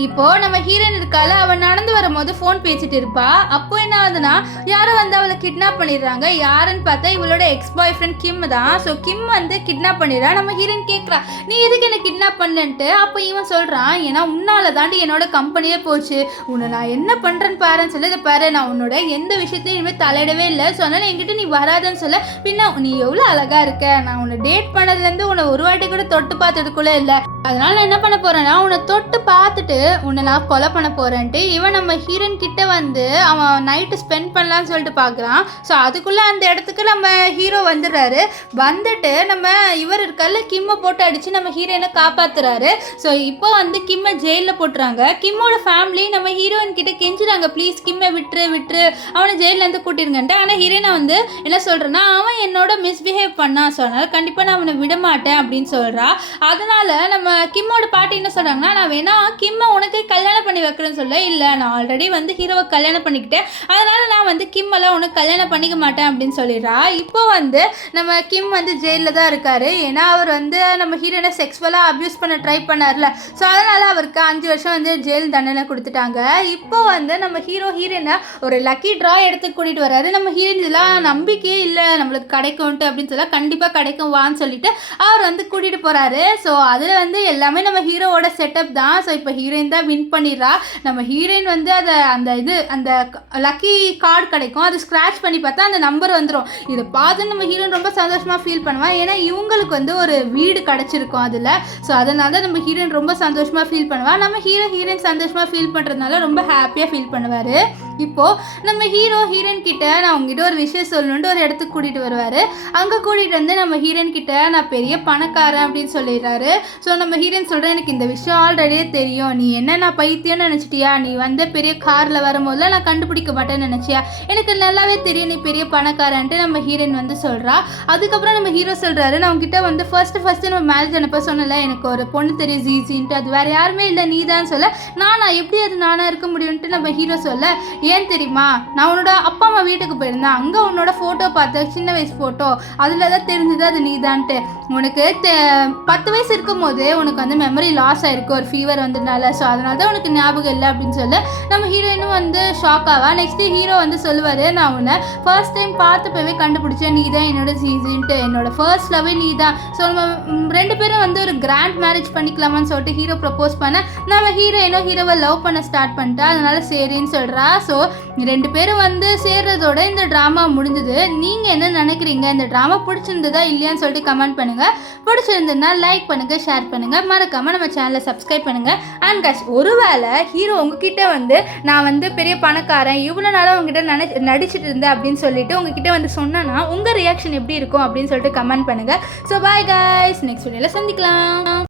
இப்போ நம்ம ஹீரோயின் இருக்கால, அவன் நடந்து வரும்போது ஃபோன் பேசிட்டு இருப்பா. அப்போ என்ன ஆகுதுன்னா யாரும் வந்து அவளை கிட்னாப் பண்ணிடுறாங்க. யாருன்னு பார்த்தா இவளோட எக்ஸ் பாய் ஃப்ரெண்ட் கிம் தான். ஸோ கிம் வந்து கிட்னாப் பண்ணிடுறா. நம்ம ஹீரோயின் கேட்குறா, நீ எதுக்கு என்ன கிட்னாப் பண்ணலன்ட்டு. அப்போ இவன் சொல்கிறான், ஏன்னா உன்னால தாண்டி என்னோட கம்பெனியே போச்சு, உன்னை நான் என்ன பண்ணுறேன்னு பாருன்னு சொல்லி, இதை பாரு நான் உன்னோட எந்த விஷயத்தையும் இனிமேல் தலையிடவே இல்லை, ஸோ அதனால் என்கிட்ட நீ வராதுன்னு சொல்ல, பின்ன நீ எவ்வளோ அழகாக இருக்க, நான் உன்னை டேட் பண்ணதுலேருந்து உன்னை ஒரு வாட்டி கூட தொட்டு பார்த்ததுக்குள்ளே இல்லை, அதனால நான் என்ன பண்ண போறேன்னா உன்னை தொட்டு பார்த்துட்டு உன்னை நான் கொலை பண்ண போறேன்ட்டு இவன் நம்ம ஹீரோயின் கிட்ட வந்து அவன் நைட்டு ஸ்பெண்ட் பண்ணலான்னு சொல்லிட்டு பார்க்குறான். ஸோ அதுக்குள்ளே அந்த இடத்துக்கு நம்ம ஹீரோ வந்துடுறாரு. வந்துட்டு நம்ம இவர் இருக்கல கிம்மை போட்டு அடித்து நம்ம ஹீரோயினை காப்பாற்றுறாரு. ஸோ இப்போ வந்து கிம்மை ஜெயிலில் போட்டுறாங்க. கிம்மோட ஃபேமிலி நம்ம ஹீரோயின் கிட்ட கெஞ்சுறாங்க, ப்ளீஸ் கிம்மை விட்டுரு அவனை ஜெயிலேருந்து கூட்டிருங்கன்ட்டு. ஆனால் ஹீரோயினை வந்து என்ன சொல்கிறேன்னா, அவன் என்னோட மிஸ்பிஹேவ் பண்ணான், ஸோ அதனால் கண்டிப்பாக நான் அவனை விட மாட்டேன் அப்படின்னு சொல்கிறா. அதனால் நம்ம கிம்மோட பாட்டி என்ன சொல்கிறாங்கன்னா, நான் வேணா கிம்மை உனக்கு கல்யாணம் பண்ணி வைக்கிறேன்னு சொல்ல, இல்லை நான் ஆல்ரெடி வந்து ஹீரோவை கல்யாணம் பண்ணிக்கிட்டேன், அதனால் நான் வந்து கிம்மெல்லாம் உனக்கு கல்யாணம் பண்ணிக்க மாட்டேன் அப்படின்னு சொல்லிடுறா. இப்போ வந்து நம்ம கிம் வந்து ஜெயிலில் தான் இருக்கார். ஏன்னா அவர் வந்து நம்ம ஹீரோயினை செக்ஸுவலாக அப்யூஸ் பண்ண ட்ரை பண்ணார்ல, ஸோ அதனால் அவருக்கு 5 வருஷம் வந்து ஜெயில் தண்டனை கொடுத்துட்டாங்க. இப்போ வந்து நம்ம ஹீரோயினை ஒரு லக்கி ட்ரா எடுத்து கூட்டிகிட்டு வர்றாரு. நம்ம ஹீரோயின் இதெல்லாம் நம்பிக்கையே இல்லை நம்மளுக்கு கிடைக்கும்ட்டு அப்படின்னு சொல்ல, கண்டிப்பாக கிடைக்கும் வான்னு சொல்லிட்டு அவர் வந்து கூட்டிகிட்டு போகிறாரு. ஸோ அதில் வந்து வந்து எல்லாமே நம்ம ஹீரோவோட செட்டப் தான். ஸோ இப்போ ஹீரோயின் தான் வின் பண்ணிடுறா. நம்ம ஹீரோயின் வந்து அந்த லக்கி கார்டு கிடைக்கும், அது ஸ்க்ராட்ச் பண்ணி பார்த்தா அந்த நம்பர் வந்துடும். இதை பார்த்து நம்ம ஹீரோயின் ரொம்ப சந்தோஷமாக ஃபீல் பண்ணுவான். ஏன்னா இவங்களுக்கு வந்து ஒரு வீடு கிடச்சிருக்கும் அதில். ஸோ அதனால தான் நம்ம ஹீரோயின் ரொம்ப சந்தோஷமாக ஃபீல் பண்ணுவாள். நம்ம ஹீரோயின் சந்தோஷமாக ஃபீல் பண்ணுறதுனால ரொம்ப ஹாப்பியாக ஃபீல் பண்ணுவார். இப்போது நம்ம ஹீரோயின் கிட்ட நான் உங்ககிட்ட ஒரு விஷயம் சொல்லணுன்ட்டு ஒரு இடத்துக்கு கூட்டிகிட்டு வருவார். அங்கே கூட்டிகிட்டு வந்து நம்ம ஹீரோயின் கிட்ட நான் பெரிய பணக்காரன் அப்படின்னு சொல்லிடுறாரு. ஸோ நம்ம ஹீரோயின் சொல்கிறேன், எனக்கு இந்த விஷயம் ஆல்ரெடியே தெரியும். நீ என்ன நான் பைத்தியம்னு நினச்சிட்டியா? நீ வந்து பெரிய காரில் வரும்போதெல்லாம் நான் கண்டுபிடிக்க மாட்டேன்னு நினச்சியா? எனக்கு நல்லாவே தெரியும் நீ பெரிய பணக்காரன்ட்டு நம்ம ஹீரோயின் வந்து சொல்கிறா. அதுக்கப்புறம் நம்ம ஹீரோ சொல்கிறாரு, நான் உங்ககிட்ட வந்து ஃபர்ஸ்ட்டு நம்ம மேரேஜ் அனுப்ப சொன்னல, எனக்கு ஒரு பொண்ணு தெரியும் ஜீசின்ட்டு, அது வேறு யாருமே இல்லை நீ தான் சொல்ல. நானா எப்படி அது நானாக இருக்க முடியும்ன்ட்டு நம்ம ஹீரோ சொல்ல, ஏன் தெரியுமா, நான் உன்னோட அப்பா அம்மா வீட்டுக்கு போயிருந்தேன். அங்கே உன்னோட ஃபோட்டோ பார்த்தேன், சின்ன வயசு ஃபோட்டோ. அதில் தான் தெரிஞ்சது அது நீ தான்ட்டு. உனக்கு 10 வயசு இருக்கும் போது உனக்கு வந்து மெமரி லாஸ் ஆகிருக்கு ஒரு ஃபீவர் வந்ததுனால. ஸோ அதனால தான் உனக்கு ஞாபகம் இல்லை அப்படின்னு சொல்ல நம்ம ஹீரோயினும் வந்து ஷாக் ஆவா. நெக்ஸ்ட்டு ஹீரோ வந்து சொல்லுவார், நான் உன்னை ஃபர்ஸ்ட் டைம் பார்த்தப்பவே கண்டுபிடிச்சேன், நீ தான் என்னோட சீசன்ட்டு, என்னோட ஃபர்ஸ்ட் லவ்வே நீ தான். ஸோ நம்ம 2 பேரும் வந்து ஒரு கிராண்ட் மேரேஜ் பண்ணிக்கலாமான்னு சொல்லிட்டு ஹீரோ ப்ரப்போஸ் பண்ண நம்ம ஹீரோவை லவ் பண்ண ஸ்டார்ட் பண்ணிட்டா. அதனால சரின்னு சொல்கிறா. ஸோ 2 பேரும் வந்து சேர்றதோட இந்த ட்ராமா முடிஞ்சது. நீங்கள் என்ன நினைக்கிறீங்க? இந்த ட்ராமா பிடிச்சிருந்ததா இல்லையான்னு சொல்லிட்டு கமெண்ட் பண்ணுங்கள். பிடிச்சிருந்ததுன்னா லைக் பண்ணுங்கள், ஷேர் பண்ணுங்கள், மறக்காமல் நம்ம சேனலை சப்ஸ்கிரைப் பண்ணுங்கள். அண்ட் கஷ் ஒருவேளை ஹீரோ உங்ககிட்ட வந்து நான் வந்து பெரிய பணக்காரன் இவ்வளோ நாளாக உங்ககிட்ட நடிச்சிட்டு இருந்தேன் அப்படின்னு சொல்லிட்டு உங்ககிட்ட வந்து சொன்னேன்னா உங்கள் ரியாக்ஷன் எப்படி இருக்கும் அப்படின்னு சொல்லிட்டு கமெண்ட் பண்ணுங்கள். ஸோ பாய் கைஸ், நெக்ஸ்ட் வீடியோவில் சந்திக்கலாம்.